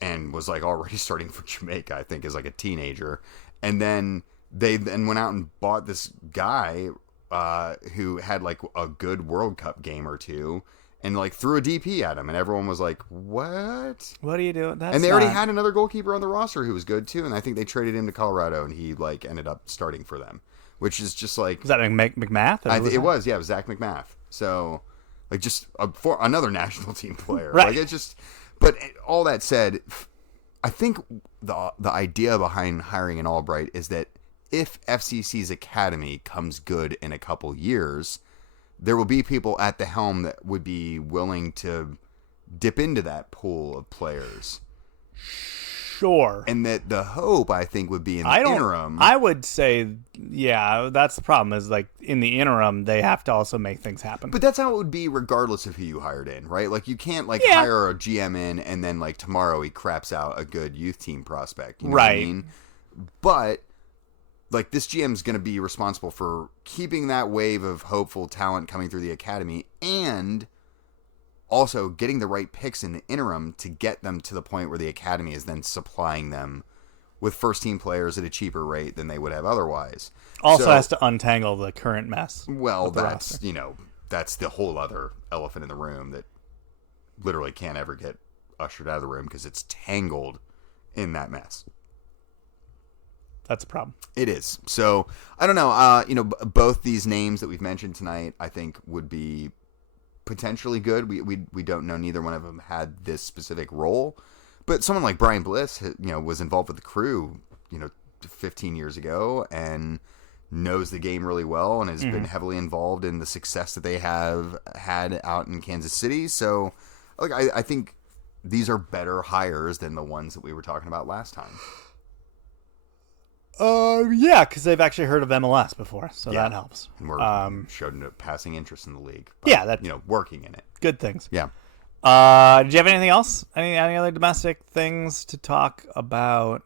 and was like already starting for Jamaica, I think, as like a teenager. And then they went out and bought this guy who had like a good World Cup game or two, and like threw a DP at him, and everyone was like, "What? What are you doing?" And they already had another goalkeeper on the roster who was good too, and I think they traded him to Colorado, and he like ended up starting for them, which is just like, was that McMath? It was Zach McMath. So like just for another national team player, right? Like it just. But all that said, I think the idea behind hiring an Albright is that if FCC's academy comes good in a couple years, there will be people at the helm that would be willing to dip into that pool of players. Sure. And that the hope, I think, would be in the interim. I would say, yeah, that's the problem, is like in the interim, they have to also make things happen. But that's how it would be regardless of who you hired in, right? Like, you can't like hire a GM in and then like tomorrow he craps out a good youth team prospect. You know what I mean? But like, this GM's going to be responsible for keeping that wave of hopeful talent coming through the academy, and also getting the right picks in the interim to get them to the point where the academy is then supplying them with first-team players at a cheaper rate than they would have otherwise. Also has to untangle the current mess. Well, that's, that's the whole other elephant in the room that literally can't ever get ushered out of the room because it's tangled in that mess. That's a problem. It is. So, I don't know. Both these names that we've mentioned tonight, I think, would be potentially good. We don't know. Neither one of them had this specific role, but someone like Brian Bliss, was involved with the Crew, 15 years ago, and knows the game really well, and has been heavily involved in the success that they have had out in Kansas City. So, like, I think these are better hires than the ones that we were talking about last time. Yeah, because they've actually heard of MLS before, so that helps. And we're showed a passing interest in the league. Yeah, that working in it. Good things. Yeah. Did you have anything else? Any other domestic things to talk about?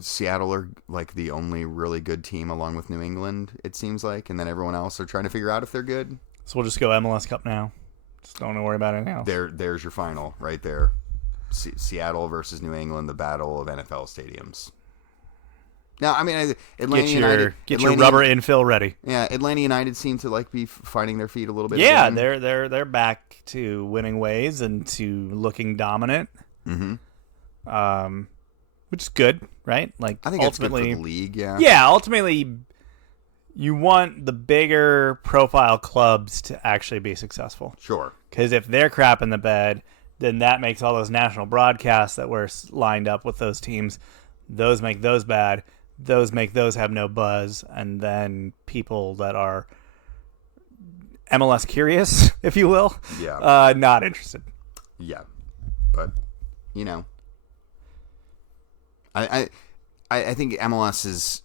Seattle are like the only really good team, along with New England, it seems like, and then everyone else are trying to figure out if they're good. So we'll just go MLS Cup now. Just don't worry about anything else. There's your final right there. Seattle versus New England, the battle of NFL stadiums. Now, I mean, Atlanta United, get your rubber infill ready. Yeah, Atlanta United seem to like be finding their feet a little bit. Yeah, again. they're back to winning ways and to looking dominant. Mm-hmm. Which is good, right? Like, I think ultimately, it's good for the league. Yeah. Yeah, ultimately, you want the bigger profile clubs to actually be successful. Sure. Because if they're crap in the bed, then that makes all those national broadcasts that were lined up with those teams, those make those bad. Those make those have no buzz, and then people that are MLS curious, if you will, not interested. Yeah, but I think MLS is.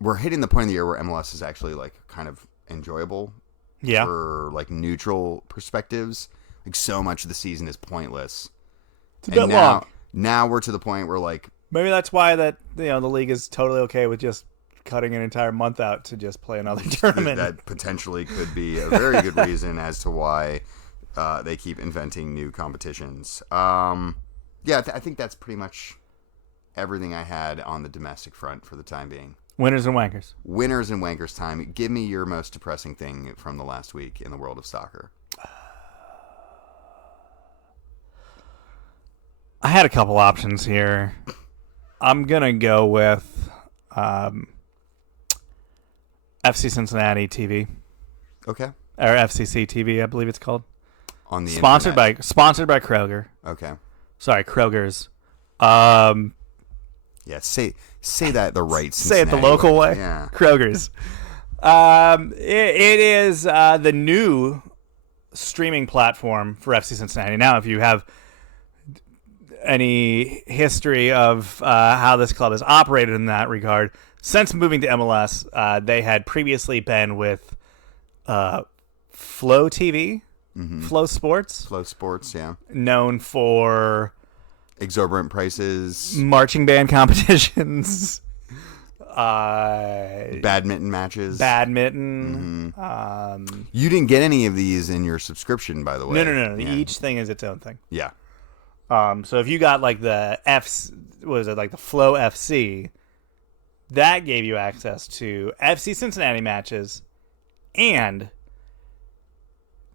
We're hitting the point of the year where MLS is actually like kind of enjoyable. Yeah. For like neutral perspectives, like so much of the season is pointless. It's a bit long. Now we're to the point where like maybe that's why the league is totally okay with just cutting an entire month out to just play another tournament. That potentially could be a very good reason as to why they keep inventing new competitions. I think that's pretty much everything I had on the domestic front for the time being. Winners and wankers. Winners and wankers time. Give me your most depressing thing from the last week in the world of soccer. I had a couple options here. I'm going to go with FC Cincinnati TV. Okay. Or FCC TV, I believe it's called. On the sponsored internet. Sponsored by Kroger. Okay. Sorry, Kroger's. Yeah, say that the right Cincinnati say it the local way. Yeah. Kroger's. It is the new streaming platform for FC Cincinnati. Now, if you have any history of how this club has operated in that regard, since moving to MLS, they had previously been with Flow TV, Flow Sports. Flow Sports, yeah. Known for exorbitant prices, marching band competitions, badminton matches. You didn't get any of these in your subscription, by the way. No. Yeah. Each thing is its own thing. Yeah. So if you got like the the Flow FC, that gave you access to FC Cincinnati matches and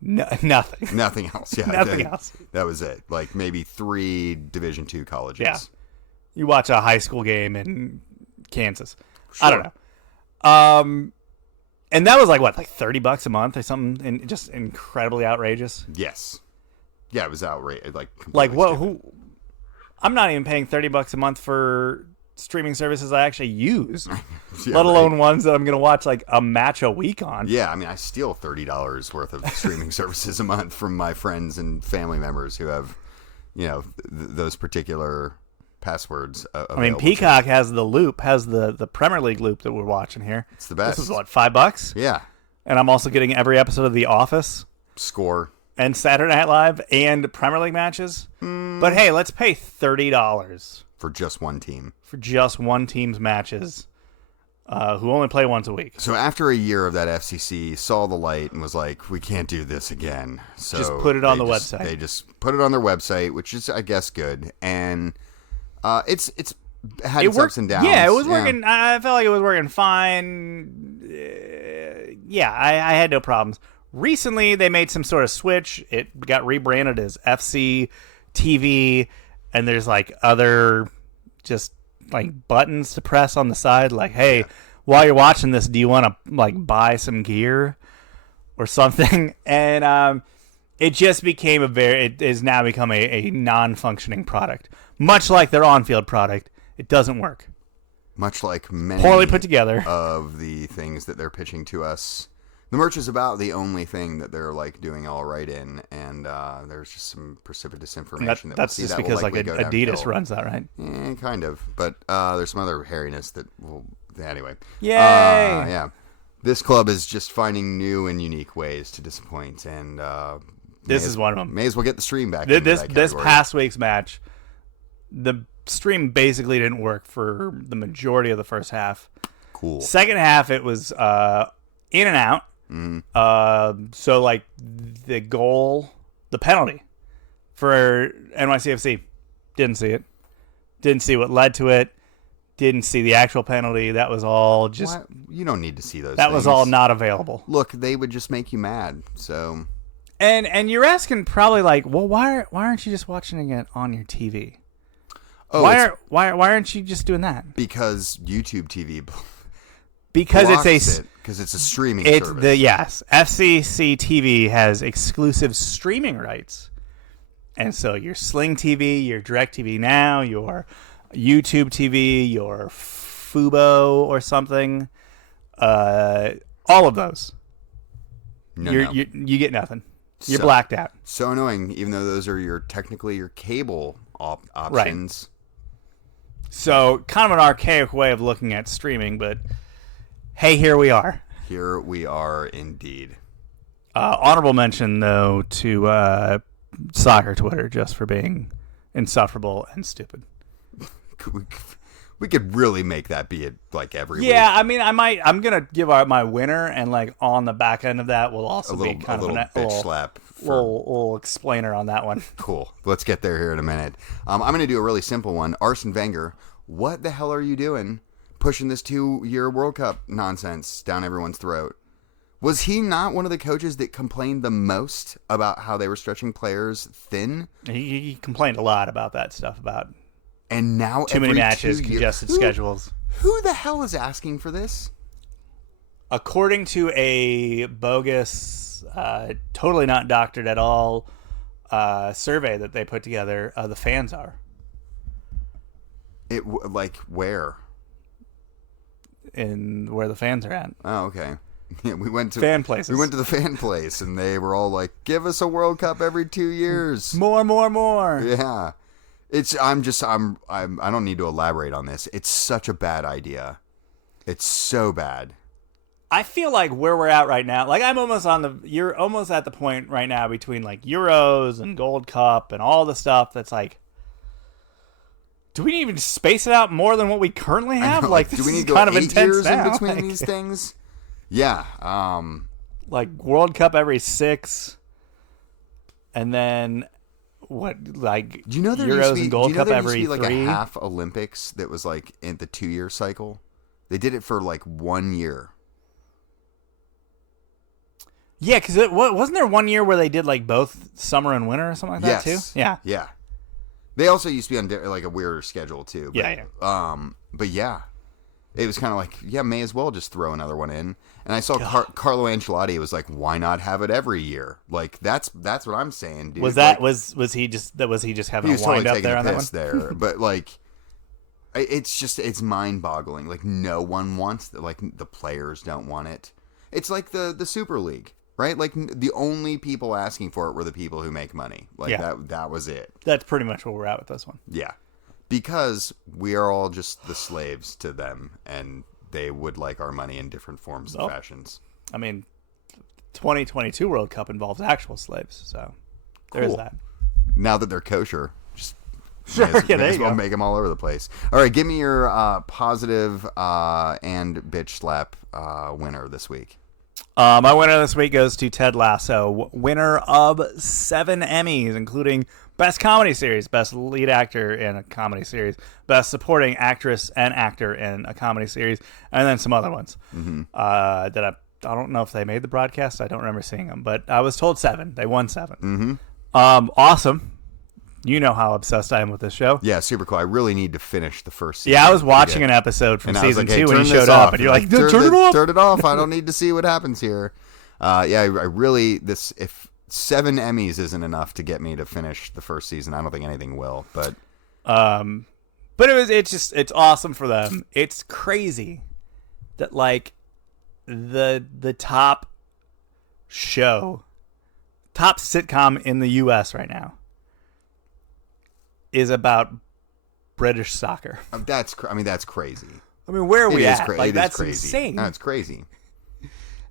nothing. Nothing else. Yeah. Nothing else. That was it. Like maybe 3 Division II colleges. Yeah. You watch a high school game in Kansas. Sure. I don't know. And that was like $30 a month or something, and just incredibly outrageous. Yes. Yeah, it was outrageous. Like what? Who? I'm not even paying $30 a month for streaming services I actually use, let alone ones that I'm going to watch like a match a week on. Yeah, I mean, I steal $30 worth of streaming services a month from my friends and family members who have, those particular passwords. I mean, Peacock has the loop, has the Premier League loop that we're watching here. It's the best. This is what, $5? Yeah. And I'm also getting every episode of The Office. Score. And Saturday Night Live and Premier League matches. But hey, let's pay $30 for just one team. For just one team's matches, who only play once a week. So after a year of that, FCC saw the light and was like, we can't do this again. So just put it on the website. They just put it on their website, which is, I guess, good. And it's had its ups and downs. Yeah, it was working. I felt like it was working fine. I had no problems. Recently, they made some sort of switch. It got rebranded as FC TV, and there's like other just like buttons to press on the side. Like, hey, while you're watching this, do you want to like buy some gear or something? And it just became it has now become a non-functioning product, much like their on-field product. It doesn't work. Much like many poorly put together of the things that they're pitching to us. The merch is about the only thing that they're like doing all right in, and there's just some precipitous information that's we'll see just that because will like Adidas runs that, right? Kind of, but there's some other hairiness that will. Anyway, yay! Yeah, this club is just finding new and unique ways to disappoint, and this is one of them. May as well get the stream back. This past week's match, the stream basically didn't work for the majority of the first half. Cool. Second half, it was in and out. So like the goal, the penalty for NYCFC, didn't see it. Didn't see what led to it. Didn't see the actual penalty. That was all just. What? You don't need to see those. That things. Was all not available. Look, they would just make you mad. So. And you're asking probably like, well, why aren't you just watching it on your TV? Oh, why aren't you just doing that? Because YouTube TV. Because because it's a streaming service. FCC TV has exclusive streaming rights, And so your Sling TV, your DirecTV Now, your YouTube TV, your Fubo or something, all of those, you get nothing. You're blacked out. So annoying, even though those are technically your cable options. Right. So kind of an archaic way of looking at streaming, but hey, here we are. Here we are indeed. Honorable mention, though, to soccer Twitter just for being insufferable and stupid. We could really make that be it like every week. Yeah, I mean, I'm gonna give out my winner, and like on the back end of that will also be kind of a bitch slap, little explainer on that one. Cool. Let's get there here in a minute. I'm gonna do a really simple one. Arsene Wenger, what the hell are you doing, pushing this 2-year World Cup nonsense down everyone's throat? Was he not one of the coaches that complained the most about how they were stretching players thin? He complained a lot about that stuff about. And now too many matches, congested schedules. Who the hell is asking for this? According to a bogus, totally not doctored at all survey that they put together, the fans are. Like where? In where the fans are at. Oh, okay. Yeah, we went to fan places. We went to the fan place, and they were all like, "Give us a World Cup every 2 years." More. Yeah. I don't need to elaborate on this. It's such a bad idea. It's so bad. I feel like where we're at right now, like you're almost at the point right now between like Euros and Gold Cup and all the stuff that's like, do we even space it out more than what we currently have? Like, do we need to go kind of 8 intense years now? in between these things? Yeah. Like World Cup every 6, and then what? Like, do you know there Euros and Gold Cup every 3? Like a half Olympics that was like in the 2-year cycle. They did it for like 1 year. Yeah, because wasn't there 1 year where they did like both summer and winter or something like that too? Yeah. Yeah. They also used to be on like a weirder schedule too. But, yeah. But yeah, it was kind of like, yeah, may as well just throw another one in. And I saw Carlo Ancelotti was like, why not have it every year? Like that's what I'm saying, dude. Was he just having a wind up there on that one? There, but like, it's mind boggling. Like no one wants that. Like the players don't want it. It's like the Super League. Right? Like, the only people asking for it were the people who make money. Like, that was it. That's pretty much where we're at with this one. Yeah. Because we are all just the slaves to them, and they would like our money in different forms and fashions. I mean, 2022 World Cup involves actual slaves, so there's that. Now that they're kosher, just may as well make them all over the place. All right, give me your positive and bitch slap winner this week. My winner this week goes to Ted Lasso, winner of 7 Emmys, including Best Comedy Series, Best Lead Actor in a Comedy Series, Best Supporting Actress and Actor in a Comedy Series, and then some other ones that I don't know if they made the broadcast. I don't remember seeing them, but I was told 7. They won 7. Mm-hmm. Awesome. You know how obsessed I am with this show. Yeah, super cool. I really need to finish the first season. Yeah, I was watching an episode from season 2 when you showed up, and you're like, turn it off. Turn it off. I don't need to see what happens here. Yeah, I really, if 7 Emmys isn't enough to get me to finish the first season, I don't think anything will. But it's awesome for them. It's crazy that like the top sitcom in the U.S. right now is about British soccer. That's crazy. I mean, where are we at? Like, that's crazy. Insane. That's crazy.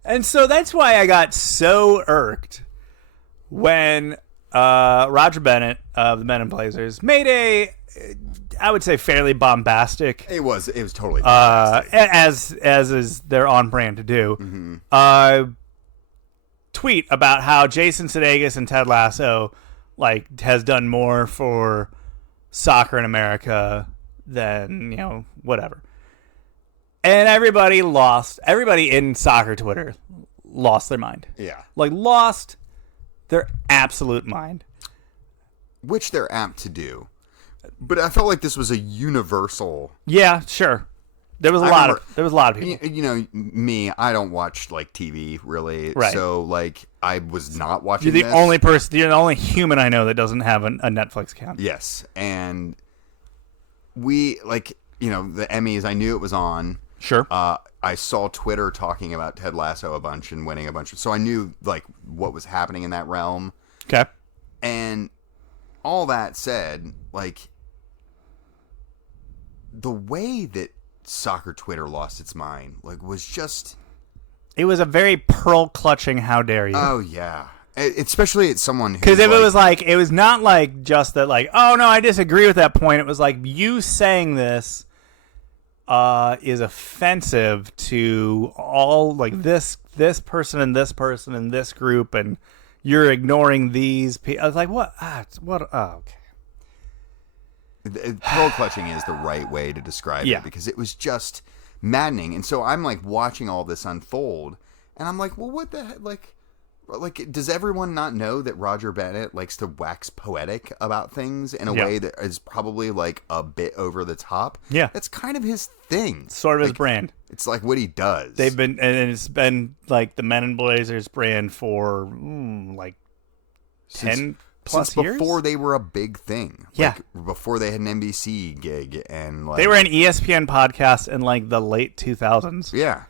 And so that's why I got so irked when Roger Bennett of the Men in Blazers made I would say fairly bombastic. It was totally bombastic. As is their on brand to do. Mm-hmm. Tweet about how Jason Sudeikis and Ted Lasso has done more for soccer in America than, whatever. And everybody in soccer Twitter lost their mind. Yeah. Lost their absolute mind. Which they're apt to do. But I felt like this was a universal. Yeah, sure. There was a lot of people. You know, me, I don't watch like TV really, Right. so like I was not watching. You're the only person, you're the only human I know that doesn't have a Netflix account. Yes, and we like, you know, the Emmys. I knew it was on. Sure. I saw Twitter talking about Ted Lasso a bunch and winning a bunch, so I knew like what was happening in that realm. Okay. And all that said, like the way that soccer Twitter lost its mind, like, was just. It was a very pearl clutching. How dare you? Oh yeah, especially at someone who. Because if it was like, it was not like just that, like, oh no, I disagree with that point. It was like, you saying this is offensive to all, like, this person and this person and this group, and you're ignoring these people. I was like, what? What? Oh, okay. Pearl clutching is the right way to describe it, because it was just maddening. And so I'm like watching all this unfold, and I'm like, well, what the heck? Like, does everyone not know that Roger Bennett likes to wax poetic about things in a way that is probably like a bit over the top? Yeah. That's kind of his thing. Sort of like, his brand. It's like what he does. And it's been like the Men in Blazers brand for like 10 plus since years? before they were a big thing. Yeah. Like, before they had an NBC gig, and like they were an ESPN podcast in like the late 2000s. Yeah.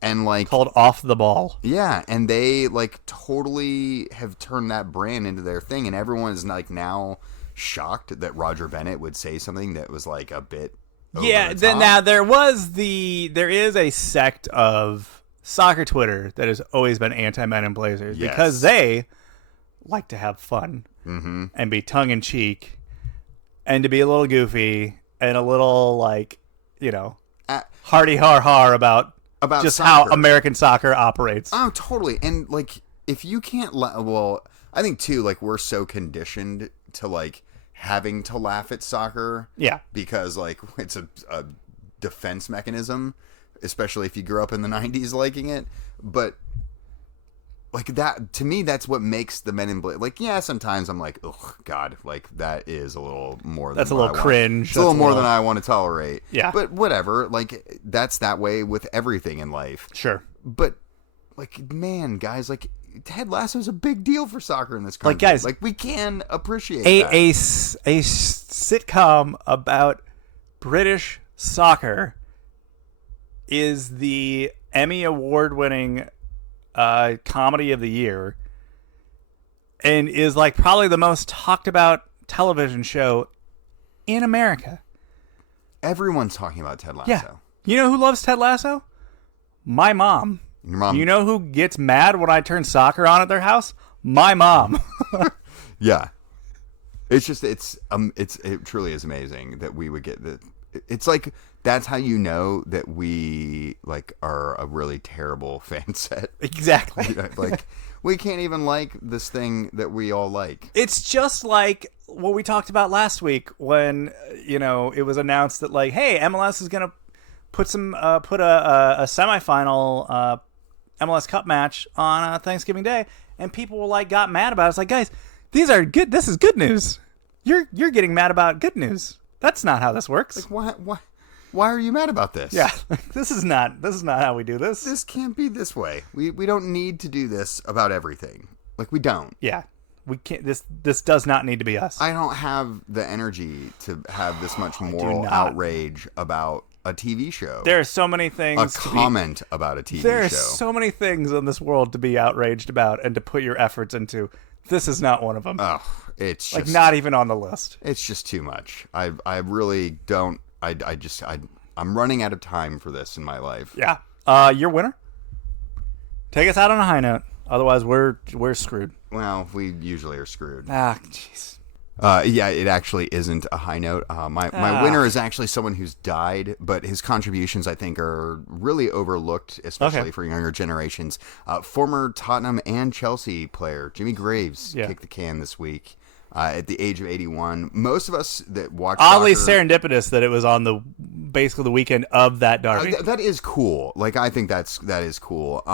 And like called Off the Ball. Yeah, and they like totally have turned that brand into their thing, and everyone is like now shocked that Roger Bennett would say something that was like a bit over the top. Now there is a sect of soccer Twitter that has always been anti Men in Blazers because they like to have fun and be tongue in cheek and to be a little goofy and a little like, you know, hardy har har about just soccer. how American soccer operates. Oh, totally. And like, if you can't, well, I think too, like, we're so conditioned to like having to laugh at soccer. Yeah. Because like it's a defense mechanism, especially if you grew up in the 90s liking it. But like that, to me, that's what makes the Men in Black. Like, yeah, sometimes I'm like, oh God, like that is a little more. That's a little cringe. It's a little more than I want to tolerate. Yeah. But whatever. Like, that's that way with everything in life. Sure. But like, man, guys, like Ted Lasso is a big deal for soccer in this country. Like, guys, like we can appreciate a sitcom about British soccer is the Emmy award-winning comedy of the year, and is like probably the most talked about television show in America. Everyone's talking about Ted Lasso. Yeah. You know who loves Ted Lasso? My mom. Your mom. You know who gets mad when I turn soccer on at their house? My mom. Yeah. It's just it truly is amazing that we would get the. It's like that's how you know that we like are a really terrible fan set. Exactly. You know, like we can't even like this thing that we all like. It's just like what we talked about last week when, you know, it was announced that like, hey, MLS is gonna put a semifinal MLS Cup match on Thanksgiving Day, and people were like got mad about it. It's like, guys, these are good. This is good news. You're getting mad about good news. That's not how this works. Like why are you mad about this? Yeah, this is not how we do this. This can't be this way. We don't need to do this about everything. Like we don't. Yeah, we can't. This does not need to be us. I don't have the energy to have this much moral outrage about a TV show. There are so many things. A comment about a TV show. There are so many things in this world to be outraged about and to put your efforts into. This is not one of them. Oh, it's like just, not even on the list. It's just too much. I really don't. I'm running out of time for this in my life. Yeah. Your winner. Take us out on a high note. Otherwise, we're screwed. Well, we usually are screwed. Ah, jeez. Yeah, it actually isn't a high note. My winner is actually someone who's died, but his contributions, I think, are really overlooked, especially for younger generations. Former Tottenham and Chelsea player Jimmy Graves kicked the can this week at the age of 81. Most of us that watch oddly soccer, serendipitous that it was on basically the weekend of that derby. That is cool. Like, I think that is cool.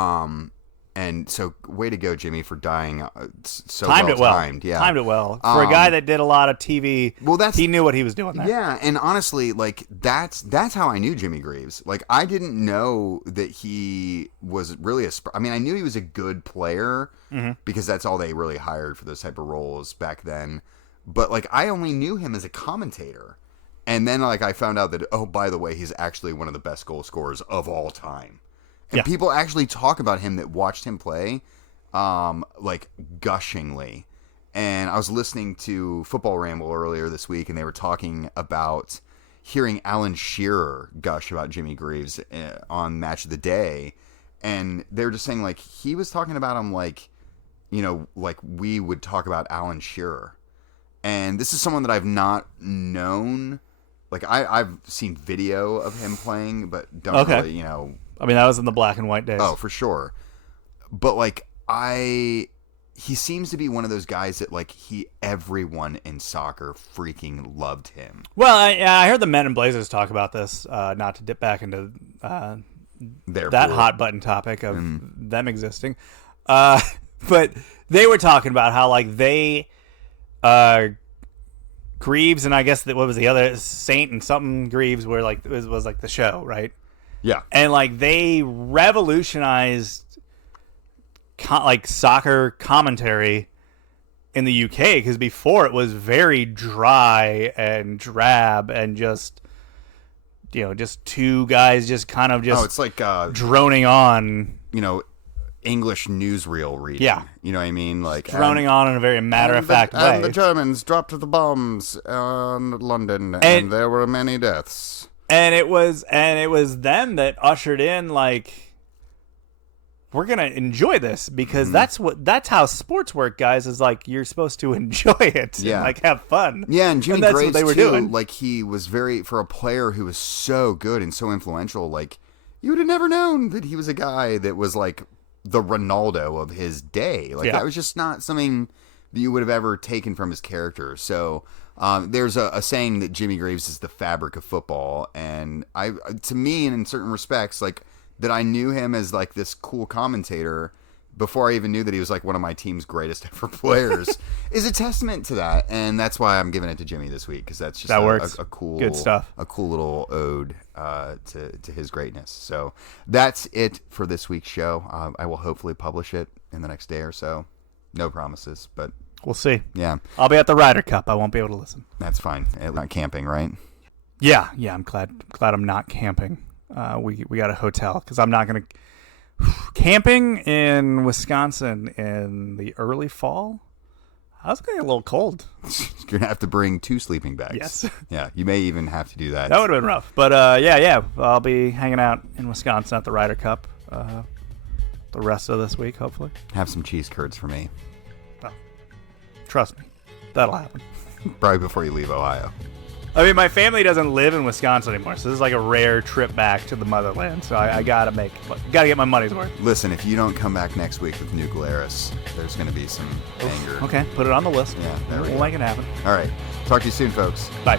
And so, way to go, Jimmy, for dying so Timed it well. timed. Yeah, Timed it well for a guy that did a lot of TV. Well, he knew what he was doing there. Yeah, and honestly, like that's how I knew Jimmy Greaves. Like I didn't know that he was really I mean, I knew he was a good player because that's all they really hired for those type of roles back then. But like I only knew him as a commentator, and then like I found out that by the way, he's actually one of the best goal scorers of all time. And people actually talk about him that watched him play, like gushingly. And I was listening to Football Ramble earlier this week, and they were talking about hearing Alan Shearer gush about Jimmy Greaves on Match of the Day. And they were just saying, like, he was talking about him like, you know, like we would talk about Alan Shearer. And this is someone that I've not known. Like, I've seen video of him playing, but don't really, you know. I mean, that was in the black and white days. Oh, for sure. But, like, he seems to be one of those guys that, like, everyone in soccer freaking loved him. Well, I heard the Men in Blazers talk about this, not to dip back into that hot button topic of them existing. But they were talking about how, like, Greaves and I guess what was the other Saint and something Greaves were like was like the show, right? Yeah, and like they revolutionized like soccer commentary in the UK because before it was very dry and drab and just just two guys just kind of just it's like droning on, English newsreel reading. Yeah. You know what I mean? Like droning on in a very matter-of-fact way. And the Germans dropped the bombs on London, and there were many deaths. And it was them that ushered in, like, we're gonna enjoy this because that's how sports work, guys. Is like you're supposed to enjoy it, and, like have fun. Yeah, and Jimmy Graves, what they were too, doing. like he was for a player who was so good and so influential. Like you would have never known that he was a guy that was like the Ronaldo of his day. Like that was just not something that you would have ever taken from his character. So there's a saying that Jimmy Greaves is the fabric of football, and to me, and in certain respects, like that I knew him as like this cool commentator before I even knew that he was like one of my team's greatest ever players is a testament to that, and that's why I'm giving it to Jimmy this week because that's just a cool, good stuff, a cool little ode to his greatness. So that's it for this week's show. I will hopefully publish it in the next day or so. No promises, but we'll see. Yeah, I'll be at the Ryder Cup. I won't be able to listen. That's fine. Not camping, right? Yeah. I'm glad I'm not camping. We got a hotel because I'm not going to. Camping in Wisconsin in the early fall, I was getting a little cold. You're going to have to bring 2 sleeping bags. Yes. Yeah, you may even have to do that. That would have been rough. But yeah, I'll be hanging out in Wisconsin at the Ryder Cup the rest of this week, hopefully. Have some cheese curds for me. Oh, trust me, that'll happen. Probably before you leave Ohio. I mean, my family doesn't live in Wisconsin anymore, so this is like a rare trip back to the motherland. So I gotta get my money's worth. Listen, if you don't come back next week with New Glarus, there's going to be some anger. Okay, put it on the list. Yeah, we'll make it happen. All right, talk to you soon, folks. Bye.